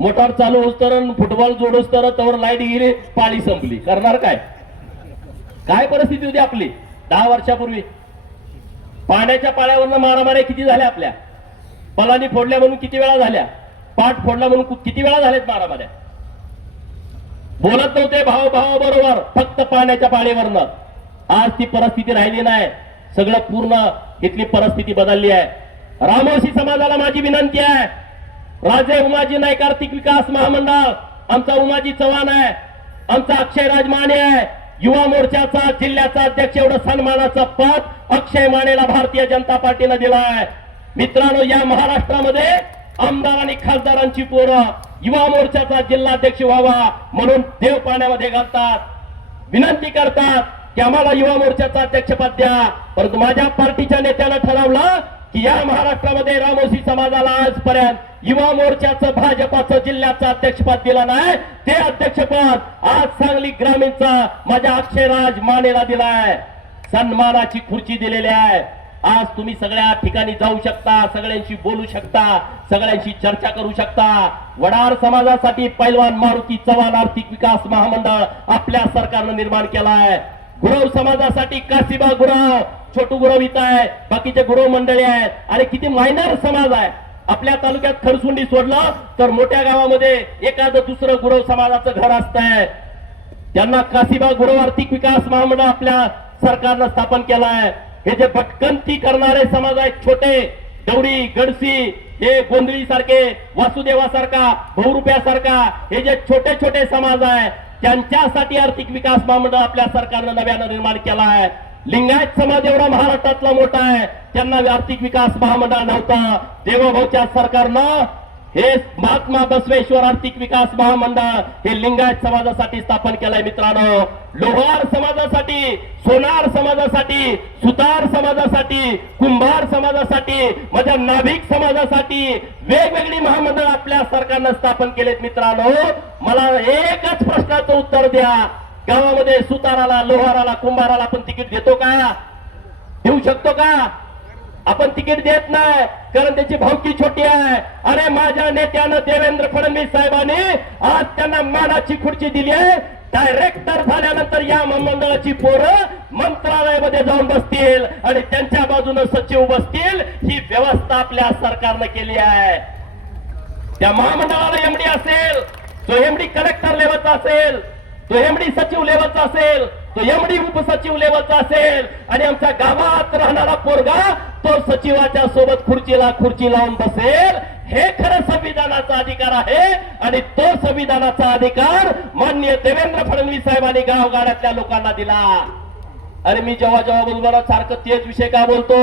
मोटार चालू होस तर फुटबॉल जोडोस तर तवर लाईट गेली पाळी संपली. करणार काय. काय परिस्थिती होती आपली 10 वर्षापूर्वी. पाण्याच्या पाळ्यावरनं मारामाऱ्या किती झाल्या आपल्या. पलानी फोडल्या म्हणून किती वेळा झाल्या. पाठ फोडला म्हणून किती वेळा झाल्यात मारामाऱ्या. बोलत नव्हते भाव बरोबर फक्त पाण्याच्या पाळीवरनं. आज ती परिस्थिती राहिली नाही. सगळं पूर्ण इथली परिस्थिती बदलली आहे. रामोशी समाजाला माझी विनंती आहे. राजे उमाजी नाईक आर्थिक विकास महामंडळ आमचा उमाजी चव्हाण आहे. आमचा अक्षय राज माने आहे. युवा मोर्चाचा जिल्ह्याचा अध्यक्ष एवढं सन्मानाचं पद अक्षय मानेला भारतीय जनता पार्टीनं दिलं आहे. मित्रांनो या महाराष्ट्रामध्ये आमदार आणि खासदारांची पोरं युवा मोर्चाचा जिल्हाध्यक्ष व्हावा म्हणून देव पाण्यामध्ये घालतात. विनंती करतात की आम्हाला युवा मोर्चाचा अध्यक्षपद द्या. परंतु माझ्या पार्टीच्या नेत्यानं ठरवलं की या महाराष्ट्रामध्ये रामोशी समाजाला आजपर्यंत युवा मोर्चाचं भाजपाचं जिल्ह्याचं अध्यक्षपद दिलं नाही, ते अध्यक्षपद आज सांगली ग्रामीणचा माझ्या अक्षयराज मानेला दिलाय. सन्मानाची खुर्ची दिलेली आहे. आज तुम्ही सगळ्या ठिकाणी जाऊ शकता, सगळ्यांशी बोलू शकता, सगळ्यांशी चर्चा करू शकता. वडार समाजासाठी पैलवान मारुती चव्हाण आर्थिक विकास महामंडळ आपल्या सरकारनं निर्माण केलाय. गुरव समाजासाठी कासिबा गुरव, छोटू गुरव इथं आहे, बाकीचे गुरव मंडळी आहेत आणि किती मायनर समाज आहे. आपल्या तालुक्यात खरसुंडी सोडलं तर मोठ्या गावामध्ये एखादं दुसरं गुरव समाजाचं घर असतंय. त्यांना कासिबा गुरव आर्थिक विकास महामंडळ आपल्या सरकारनं स्थापन केलाय. हे जे भटकंती करणारे समाज आहेत, छोटे दौडी गडसी, हे गोंधळी सारखे, वासुदेवासारखा, बहुरुप्यासारखा, हे जे छोटे छोटे समाज आहे त्यांच्यासाठी आर्थिक विकास महामंडळ आपल्या सरकारनं नव्यानं निर्माण केला आहे. लिंगायत समाज एवढा महाराष्ट्रातला मोठा आहे, त्यांना आर्थिक विकास महामंडळ नव्हता. देवाभाऊच्या सरकारनं हे महात्मा बसवेश्वर आर्थिक विकास महामंडळ हे लिंगायत समाजासाठी स्थापन केलंय. मित्रांनो, लोहार समाजासाठी, सोनार समाजासाठी, सुतार समाजासाठी, कुंभार समाजासाठी, माझ्या नाभिक समाजासाठी वेगवेगळी महामंडळ आपल्या सरकारनं स्थापन केलेत. मित्रांनो, मला एकच प्रश्नाचं उत्तर द्या. गावामध्ये सुताराला, लोहाराला, कुंभाराला आपण तिकीट देतो का? देऊ शकतो का? आपण तिकीट देत नाही, कारण त्याची भावकी छोटी आहे. अरे माझ्या नेत्यानं देवेंद्र फडणवीस साहेबांनी आज त्यांना मानाची खुर्ची दिली आहे. डायरेक्टर झाल्यानंतर या महामंडळाची पोरं मंत्रालयामध्ये जाऊन बसतील आणि त्यांच्या बाजूने सचिव बसतील. ही व्यवस्था आपल्या सरकारनं केली आहे. त्या महामंडळाला एमडी असेल, तो एमडी कलेक्टर लेवलचा असेल, तो एमडी सचिव लेवलचा असेल, तो एमडी उपसचिव लेवलचा असेल आणि आमच्या गावात राहणारा पोरगा तो सचिवाच्या सोबत खुर्ची लावून बसेल. हे खरं संविधानाचा अधिकार आहे आणि तो संविधानाचा अधिकार माननीय देवेंद्र फडणवीस साहेबांनी गावगाड्यातल्या लोकांना दिला. अरे मी जेव्हा बोलतो सारखं तेच विषय का बोलतो?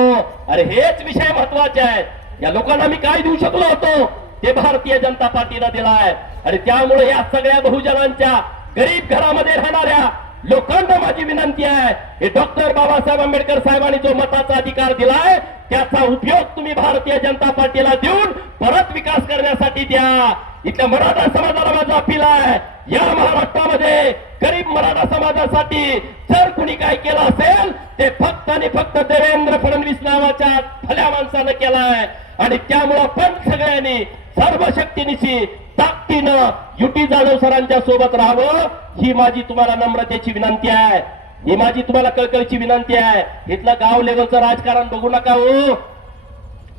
अरे हेच विषय महत्वाचे आहेत. या लोकांना मी काय देऊ शकलो होतो ते भारतीय जनता पार्टीला दिलाय. आणि त्यामुळे या सगळ्या बहुजनांच्या गरीब घरामध्ये राहणाऱ्या लोकांना माझी विनंती आहे, हे डॉक्टर बाबासाहेब आंबेडकर साहेबांनी जो मताचा अधिकार दिलाय त्याचा उपयोग तुम्ही भारतीय जनता पार्टीला देऊन परत विकास करण्यासाठी द्या. इथल्या मराठा समाजाला माझा अपील आहे, या महाराष्ट्रामध्ये गरीब मराठा समाजासाठी जर कुणी काय केलं असेल ते फक्त आणि फक्त देवेंद्र फडणवीस नावाच्या भल्या माणसानं केलाय. आणि त्यामुळे आपण सगळ्यांनी सर्व शक्तीनिशी ताकदीनं युटी जाधव सरांच्या सोबत राहावं, ही माझी तुम्हाला नम्रतेची विनंती आहे. ही माझी तुम्हाला कळकळीची विनंती आहे. इथलं गाव लेवलचं राजकारण बघू नका हो.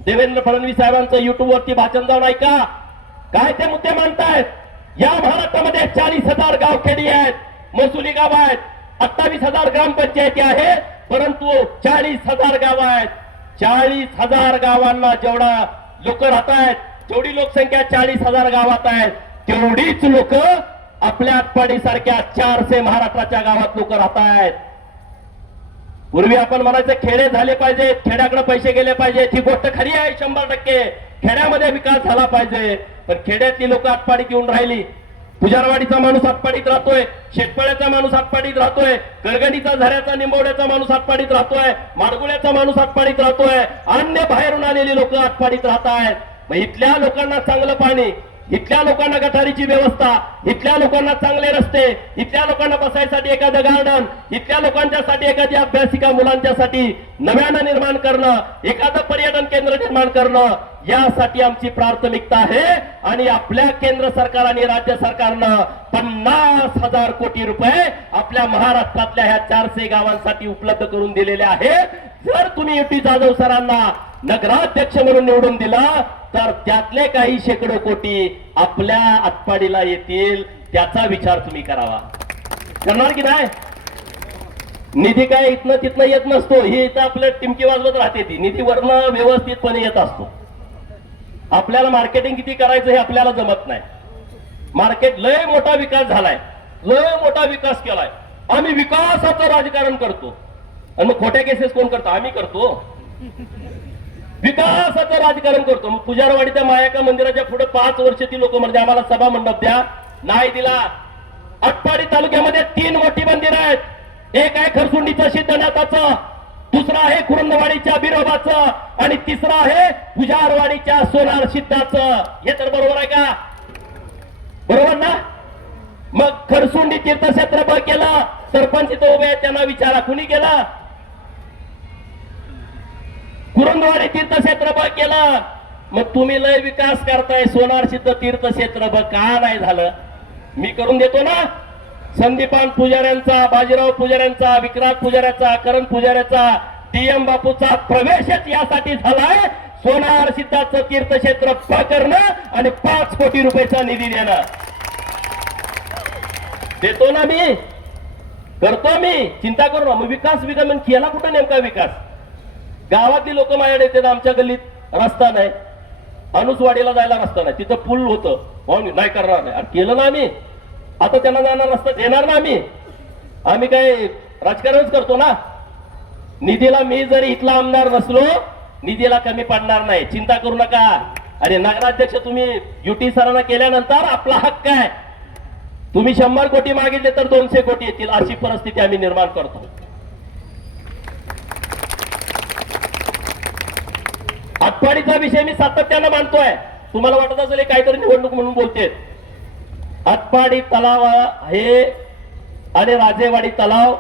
देवेंद्र फडणवीस साहेबांचं युट्यूब वरती भाषण जाऊन ऐका, काय ते मुद्दे मांडतायत. या महाराष्ट्रामध्ये 40,000 गावखेडी आहेत, महसुली गाव आहेत, 28,000 ग्रामपंचायती आहेत, परंतु 40,000 गाव आहेत. 40,000 गावांना जेवढा लोक राहत आहेत, जेवढी लोकसंख्या 40,000 गावात आहेत, तेवढीच लोक आपल्या आटपाडी सारख्या 400 महाराष्ट्राच्या गावात लोक राहत आहेत. पूर्वी आपण म्हणायचं खेडे झाले पाहिजे, खेड्याकडे पैसे गेले पाहिजेत. ही गोष्ट खरी आहे 100%. खेड्यामध्ये विकास झाला पाहिजे, पण खेड्यातली लोक आटपाडीत येऊन राहिली. पुजारवाडीचा माणूस आटपाडीत राहतोय, शेतपळ्याचा माणूस आटपाडीत राहतोय, करगणीचा, झऱ्याचा, निंबवड्याचा माणूस आटपाडीत राहतोय, माडगुळ्याचा माणूस आटपाडीत राहतोय, अन्य बाहेरून आलेली लोक आटपाडीत राहत आहेत. मग इथल्या लोकांना चांगलं पाणी, इथल्या लोकांना गटारीची व्यवस्था, इथल्या लोकांना चांगले रस्ते, इथल्या लोकांना बसायसाठी एखादं गार्डन, इथल्या लोकांच्यासाठी एखादी अभ्यासिका मुलांच्यासाठी नव्यानं निर्माण करणं, एखादं पर्यटन केंद्र निर्माण करणं, यासाठी आमची प्राथमिकता आहे. आणि आपल्या केंद्र सरकार आणि राज्य सरकारनं 50,000 कोटी रुपये आपल्या महाराष्ट्रातल्या ह्या 400 गावांसाठी उपलब्ध करून दिलेले आहेत. जर तुम्ही युटी जाधव सरांना नगराध्यक्ष म्हणून निवडून दिला तर त्यातले काही शेकडो कोटी आपल्या आटपाडीला येतील, त्याचा विचार तुम्ही करावा. करणार की नाही? निधी काय इथनं तिथनं येत नसतो, ही इथं आपल्या टिमकी वाजवत राहते. ती निधी वरनं व्यवस्थितपणे येत असतो. आपल्याला मार्केटिंग किती करायचं हे आपल्याला जमत नाही. मार्केट लय मोठा विकास झालाय, लय मोठा विकास केलाय. आम्ही विकासाचं राजकारण करतो आणि मग खोट्या केसेस कोण करतो? आम्ही करतो. विकासाचं राजकारण करतो. मग पुजारवाडीच्या मायाका मंदिराच्या पुढे 5 वर्ष ती लोक म्हणजे आम्हाला सभा मंडप द्या, नाही दिला. आटपाडी तालुक्यामध्ये 3 मोठी मंदिर आहेत. एक आहे खरसुंडीचं सिद्धनाथाचं, दुसरा आहे कुरुंदवाडीच्या बिरोबाचं आणि तिसरा आहे पुजारवाडीच्या सोनार सिद्धाचं. हे तर बरोबर आहे का? बरोबर ना? मग खरसुंडी तीर्थक्षेत्र ब केलं, सरपंच इथं उभे आहेत त्यांना विचारा कुणी केलं? कुरुंदवाडी तीर्थक्षेत्र ब केलं. मग तुम्ही लय विकास करताय, सोनार सिद्ध तीर्थक्षेत्र ब का नाही झालं? मी करून देतो ना. संदीपान पुजाऱ्यांचा, बाजीराव पुजाऱ्यांचा, विक्रांत पुजाऱ्याचा, करण पुजाऱ्याचा, टीएम बापूचा प्रवेशच यासाठी झालाय सोनार सिद्धाचं तीर्थक्षेत्र करणं आणि 5 कोटी रुपयाचा निधी देणं. देतो ना मी, करतो मी, चिंता करू ना. मग विकास विकास केला कुठं नेमका विकास? गावातली लोक माझ्याकडे येतात, आमच्या गल्लीत रस्ता नाही, अनुसवाडीला जायला रस्ता नाही, तिथं पूल होतं, नाही करणार नाही. केलं ना आम्ही, आता त्यांना जाणार रस्ता देणार ना आम्ही. आम्ही काय राजकारणच करतो ना. निधीला मी जरी इथला आमदार नसलो, निधीला कमी पडणार नाही, चिंता करू नका. अरे नगराध्यक्ष तुम्ही युटी सरांना केल्यानंतर आपला हक्क आहे. तुम्ही 100 कोटी मागितले तर 200 कोटी येतील, अशी परिस्थिती आम्ही निर्माण करतो. आटपाडीचा विषय मी सातत्यानं मांडतोय. तुम्हाला वाटत असेल काहीतरी निवडणूक म्हणून बोलते. आटपाडी तलाव हे आणि राजेवाडी तलाव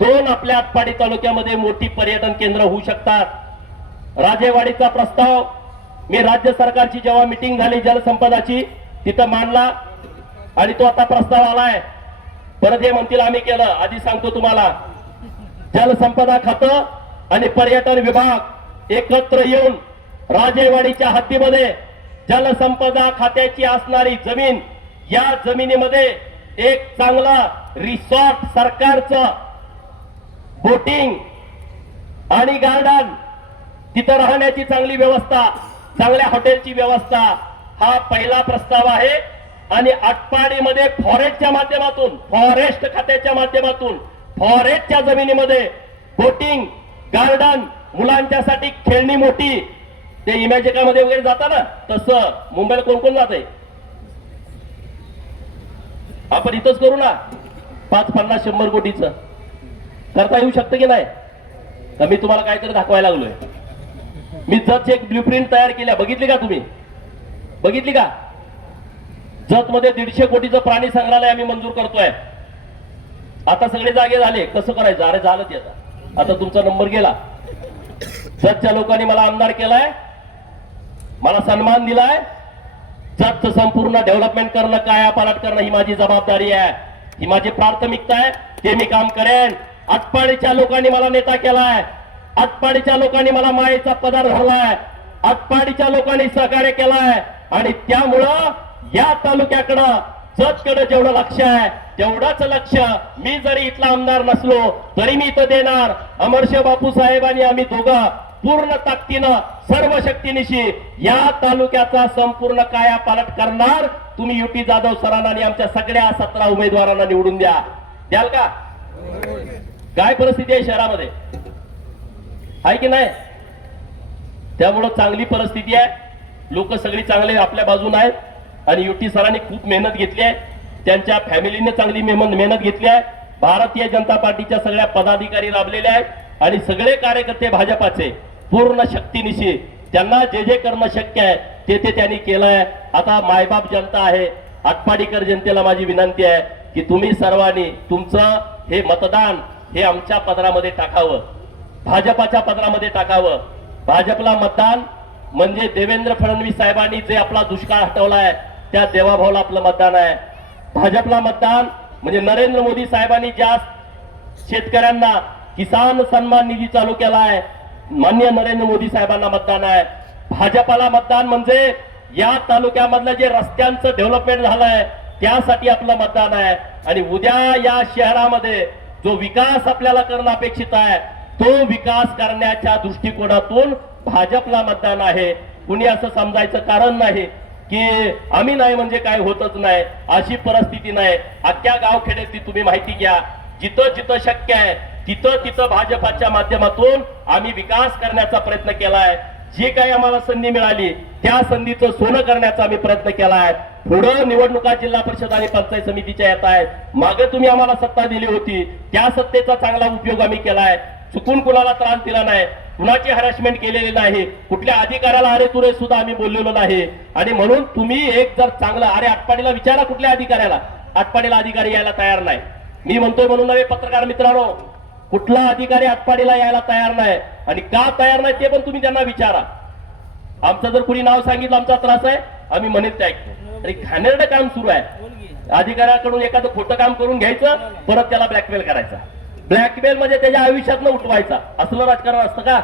दोन आपल्या आटपाडी तालुक्यामध्ये मोठी पर्यटन केंद्र होऊ शकतात. राजेवाडीचा प्रस्ताव मी राज्य सरकारची जेव्हा मिटिंग झाली जलसंपदाची तिथं मांडला आणि तो आता प्रस्ताव आलाय. परत हे म्हणतील आम्ही केलं. आधी सांगतो तुम्हाला, जलसंपदा खातं आणि पर्यटन विभाग एकत्र येऊन राजेवाडीच्या हद्दीमध्ये जलसंपदा खात्याची असणारी जमीन, या जमिनीमध्ये एक चांगला रिसॉर्ट, सरकारचं बोटिंग आणि गार्डन, तिथं राहण्याची चांगली व्यवस्था, चांगल्या हॉटेलची व्यवस्था, हा पहिला प्रस्ताव आहे. आणि आटपाडीमध्ये फॉरेस्टच्या माध्यमातून, फॉरेस्ट खात्याच्या माध्यमातून फॉरेस्टच्या जमिनीमध्ये बोटिंग, गार्डन, मुलांच्यासाठी खेळणी मोठी, ते इमॅजिकामध्ये वगैरे जाता ना, तसं मुंबईला कोण कोण जात आहे? आपण इथंच करू ना. 5, 50, 100 कोटीचं करता येऊ शकतं की नाही? तर मी तुम्हाला काहीतरी दाखवायला लागलोय. मी जतची एक ब्ल्यूप्रिंट तयार केल्या, बघितली का तुम्ही? बघितली का? जत मध्ये 150 कोटीचं प्राणी संग्रहालय आम्ही मंजूर करतोय. आता सगळे जागे झाले, कसं करायचं? अरे झालं ते आता तुमचा नंबर गेला. जतच्या लोकांनी मला आमदार केलाय, मला सन्मान दिलाय. जतचं संपूर्ण डेव्हलपमेंट करणं, कायापालट करणं ही माझी जबाबदारी आहे, ही माझी प्राथमिकता आहे. ते मी काम करेन. आटपाडीच्या लोकांनी मला नेता केलाय, आटपाडीच्या लोकांनी मला मायेचा पदार धरलाय, आटपाडीच्या लोकांनी सहकार्य केलाय आणि त्यामुळं या तालुक्याकडं, जतकडे जेवढं लक्ष आहे तेवढंच लक्ष मी जरी इथला आमदार नसलो तरी मी इथं देणार. अमरशे बापू साहेबांनी आम्ही दोघं पूर्ण ताकदीनं, सर्व शक्तीनिशी या तालुक्याचा संपूर्ण कायापालट करणार. तुम्ही युटी जाधव सरांना आणि आमच्या सगळ्या 17 उमेदवारांना निवडून द्याल का? काय परिस्थिती आहे शहरामध्ये, आहे की नाही? त्यामुळं चांगली परिस्थिती आहे. लोक सगळी चांगले आपल्या बाजूने आहेत आणि युटी सरांनी खूप मेहनत घेतली आहे, त्यांच्या फॅमिलीने चांगली मेहनत घेतली आहे. भारतीय जनता पार्टीच्या सगळ्या पदाधिकारी राबलेले आहेत आणि सगळे कार्यकर्ते भाजपाचे पूर्ण शक्तीनिशी, त्यांना जे जे करणं शक्य आहे ते त्यांनी केलंय. आता मायबाप जनता आहे, आटपाडीकर जनतेला माझी विनंती आहे की तुम्ही सर्वांनी तुमचं हे मतदान हे आमच्या पदरामध्ये टाकावं, भाजपाच्या पदरामध्ये टाकावं. भाजपला मतदान म्हणजे देवेंद्र फडणवीस साहेबांनी जे आपला दुष्काळ हटवलाय त्या देवाभाऊला आपलं मतदान आहे. भाजपला मतदान म्हणजे नरेंद्र मोदी साहेबांनी ज्या शेतकऱ्यांना किसान सन्मान निधी चालू केला आहे, माननीय नरेंद्र मोदी साहेबांना मतदान आहे. भाजपाला मतदान म्हणजे या तालुक्यामधलं जे रस्त्यांचं डेव्हलपमेंट झालंय त्यासाठी आपलं मतदान आहे. आणि उद्या या शहरामध्ये जो विकास आपल्याला करणं अपेक्षित आहे तो विकास करण्याच्या दृष्टिकोनातून भाजपला मतदान आहे. कुणी असं समजायचं कारण नाही की आम्ही नाही म्हणजे काय होतच नाही, अशी परिस्थिती नाही. अख्ख्या गावखेड्यातली तुम्ही माहिती घ्या, जिथं जिथं शक्य आहे तिथं तिथं भाजपाच्या माध्यमातून आम्ही विकास करण्याचा प्रयत्न केलाय. जे काही आम्हाला संधी मिळाली त्या संधीचं सोनं करण्याचा आम्ही प्रयत्न केलाय. पुढं निवडणुका जिल्हा परिषद आणि पंचायत समितीच्या येत आहेत. मागे तुम्ही आम्हाला सत्ता दिली होती, त्या सत्तेचा चांगला उपयोग आम्ही केलाय. चुकून कुणाला त्रास दिला नाही, कुणाची हॅरॅसमेंट केलेली नाही, कुठल्या अधिकाऱ्याला अरे तुरे सुद्धा आम्ही बोललेलो नाही. आणि म्हणून तुम्ही एक जर चांगलं, अरे आटपाडीला विचारा कुठल्या अधिकाऱ्याला, आटपाडीला अधिकारी यायला तयार नाही. मी म्हणतोय म्हणून नव्हे पत्रकार मित्रांनो, कुठला अधिकारी आटपाडीला यायला तयार नाही. आणि का तयार नाही ते पण तुम्ही त्यांना विचारा. आमचं जर कुणी नाव सांगितलं आमचा त्रास आहे, आम्ही म्हणेल ते ऐकतो. तरी घाणेरडं काम सुरू आहे. अधिकाऱ्याकडून एखादं खोटं काम करून घ्यायचं, परत त्याला ब्लॅकमेल करायचा. ब्लॅकमेल म्हणजे त्याच्या आयुष्यातनं उठवायचा. असलं राजकारण असतं का?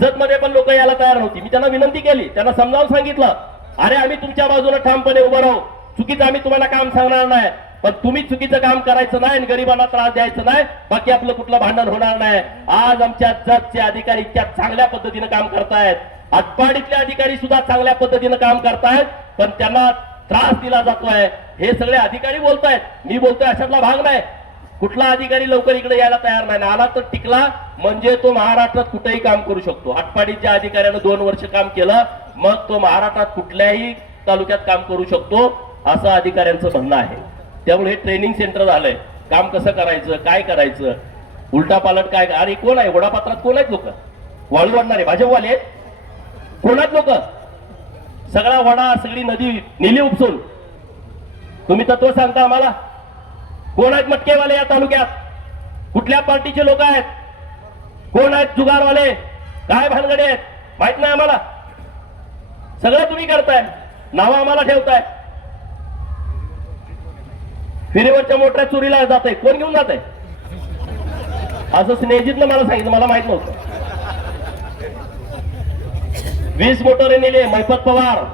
जत मध्ये पण लोक यायला तयार नव्हती. मी त्यांना विनंती केली, त्यांना समजावून सांगितलं, अरे आम्ही तुमच्या बाजूला ठामपणे उभं राहू, चुकीचं आम्ही तुम्हाला काम सांगणार नाही, पण तुम्ही चुकीचं काम करायचं नाही आणि गरिबांना त्रास द्यायचं नाही, बाकी आपलं कुठलं भांडण होणार नाही. आज आमच्या जतचे अधिकारी इतक्या चांगल्या पद्धतीनं काम करतायत, आटपाडीतले अधिकारी सुद्धा चांगल्या पद्धतीनं काम करतायत, पण त्यांना त्रास दिला जातोय. हे सगळे अधिकारी बोलतायत, मी बोलतोय अशातला भाग नाही. कुठला अधिकारी लवकर इकडे यायला तयार नाही, आला तर टिकला म्हणजे तो महाराष्ट्रात कुठेही काम करू शकतो. आटपाडीच्या अधिकाऱ्यानं 2 वर्ष काम केलं, मग तो महाराष्ट्रात कुठल्याही तालुक्यात काम करू शकतो, असं अधिकाऱ्यांचं म्हणणं आहे. त्यामुळे हे ट्रेनिंग सेंटर झालंय. काम कसं करायचं, काय करायचं, उलटा पालट काय. आणि कोण आहे वडापात्रात, कोण आहेत लोक वाळू वाढणारे, भाजपवाले कोण आहेत लोक? सगळा वडा, सगळी नदी नेली उपसून. तुम्ही तत्व सांगता आम्हाला. कोण आहेत मटकेवाले या तालुक्यात? कुठल्या पार्टीचे लोक आहेत? कोण आहेत जुगारवाले? काय भानगडे आहेत? माहित नाही आम्हाला. सगळं तुम्ही करताय, नावं आम्हाला ठेवताय. फिरेवरच्या मोठ्या चोरीला जात आहे, कोण घेऊन जात आहे? असं स्नेहजीतनं मला सांगितलं, मला माहित नव्हतं. 20 मोटरे नेले मैफत पवार,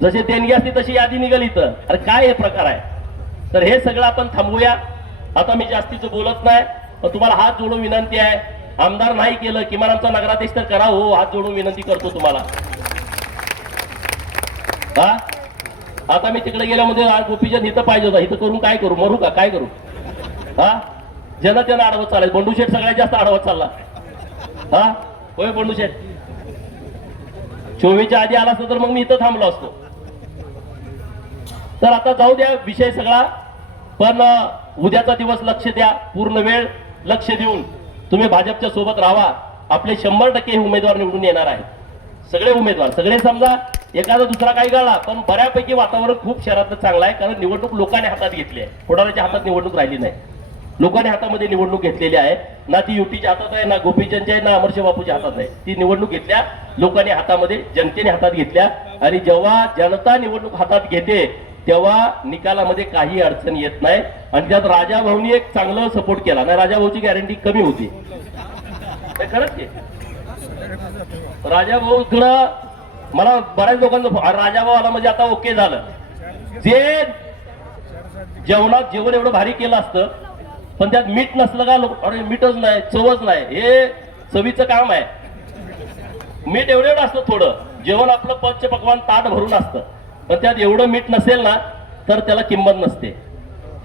जसे देणगी असते तशी यादी निघाली. इथं अरे काय हे प्रकार आहे? तर हे सगळं आपण थांबवूया. आता मी जास्तीचं बोलत नाही, पण तुम्हाला हात जोडून विनंती आहे, आमदार नाही केलं किमान आमचा नगराध्यक्ष तर करा हो. हात जोडून विनंती करतो तुम्हाला. हा आता मी तिकडे गेल्यामध्ये गोपीचंद इथं पाहिजे होता, इथं करून काय करू, मरू का, काय करू? हा जनतेनं आडवत चालायचं. बंडू शेठ सगळ्यात जास्त आडवत चालला. हा होय बंडू शेठ, 24च्या आधी आला असतो तर मग मी इथं थांबलो असतो. तर आता जाऊ द्या विषय सगळा, पण उद्याचा दिवस लक्ष द्या, पूर्ण वेळ लक्ष देऊन तुम्ही भाजपच्या सोबत राहा. आपले 100% उमेदवार निवडून येणार आहेत. सगळे उमेदवार, सगळे समजा एखादा दुसरा काही गाळा, पण बऱ्यापैकी वातावरण खूप शहरातलं चांगलं आहे. कारण निवडणूक लोकांनी हातात घेतली आहे. कोणाच्या हातात निवडणूक राहिली नाही, लोकांनी हातामध्ये निवडणूक घेतलेली आहे. ना ती युतीच्या हातात आहे, ना गोपीचंदच्या आहे, ना अमरशे बापूच्या हातात आहे. ती निवडणूक घेतल्या लोकांनी हातामध्ये, जनतेने हातात घेतल्या. आणि जेव्हा जनता निवडणूक हातात घेते तेव्हा निकालामध्ये काही अडचण येत नाही. आणि त्यात राजाभाऊनी एक चांगलं सपोर्ट केला नाही. राजाभाऊची गॅरंटी कमी होती, खरंच आहे. राजाभाऊ इकडं मला बऱ्याच लोकांचं राजाभाऊ आला म्हणजे आता ओके झालं. जे जेवणात जेवण एवढं भारी केलं असतं, पण त्यात मीठ नसलं का लोक अरे मीठच नाही, चवच नाही. हे चवीचं काम आहे. मीठ एवढं एवढं असतं थोडं. जेवण आपलं पंच पकवान ताट भरून असतं, पण त्यात एवढं मीठ नसेल ना तर त्याला किंमत नसते.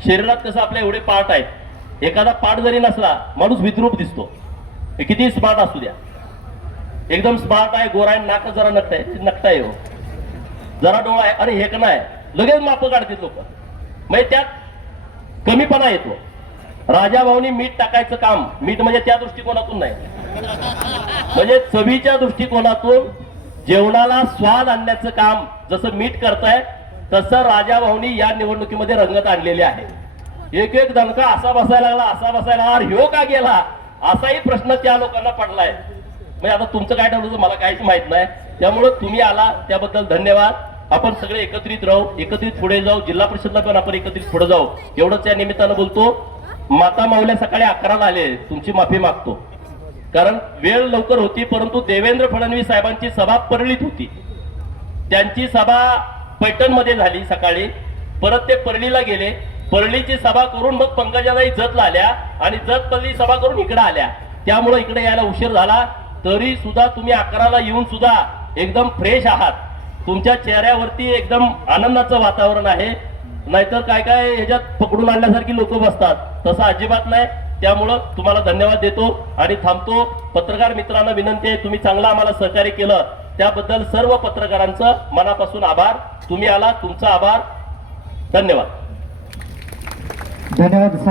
शरीरात कसं आपल्या एवढे पार्ट आहेत, एखादा पार्ट जरी नसला माणूस विद्रूप दिसतो. किती स्मार्ट असू द्या, एकदम स्मार्ट आहे, गोरा आहे, नाक जरा नकटा आहे, जरा डोळा आहे, अरे हे का नाही, लगेच माप काढतील लोक. म्हणजे त्यात कमीपणा येतो. राजाभाऊनी मीठ टाकायचं काम, मीठ म्हणजे त्या दृष्टिकोनातून नाही, म्हणजे चवीच्या दृष्टिकोनातून जेवणाला स्वाद आणण्याचं काम जसं मीठ करताय तसं राजाभाऊनी या निवडणुकीमध्ये रंगत आणलेले आहे. एक एक दणका असा बसायला लागला, असा बसायला लागला, ह्यो का गेला असाही प्रश्न त्या लोकांना पडलाय. म्हणजे आता तुमचं काय ठरवलं मला काहीच माहित नाही. त्यामुळे तुम्ही आला त्याबद्दल धन्यवाद. आपण सगळे एकत्रित राहू, एकत्रित पुढे जाऊ. जिल्हा परिषदला पण आपण एकत्रित पुढे जाऊ, एवढंच या निमित्तानं बोलतो. माता माऊल्या सकाळी 11ला आले, तुमची माफी मागतो, कारण वेळ लवकर होती. परंतु देवेंद्र फडणवीस साहेबांची सभा परळीत होती. त्यांची सभा पैठणमध्ये झाली सकाळी, परत ते परळीला गेले. परळीची सभा करून मग पंकजाताई जतला आल्या आणि जतमधली सभा करून इकडे आल्या. त्यामुळे इकडे यायला उशीर झाला. तरी सुद्धा तुम्ही 11ला येऊन सुद्धा एकदम फ्रेश आहात. तुमच्या चेहऱ्यावरती एकदम आनंदाचं वातावरण आहे. नाहीतर काय काय ह्याच्यात पकडून आणल्यासारखी लोक बसतात, तसं अजिबात नाही. त्यामुळं तुम्हाला धन्यवाद देतो आणि थांबतो. पत्रकार मित्रांना विनंती आहे, तुम्ही चांगलं आम्हाला सहकार्य केलं त्याबद्दल सर्व पत्रकारांचं मनापासून आभार. तुम्ही आला, तुमचा आभार. धन्यवाद. धन्यवाद.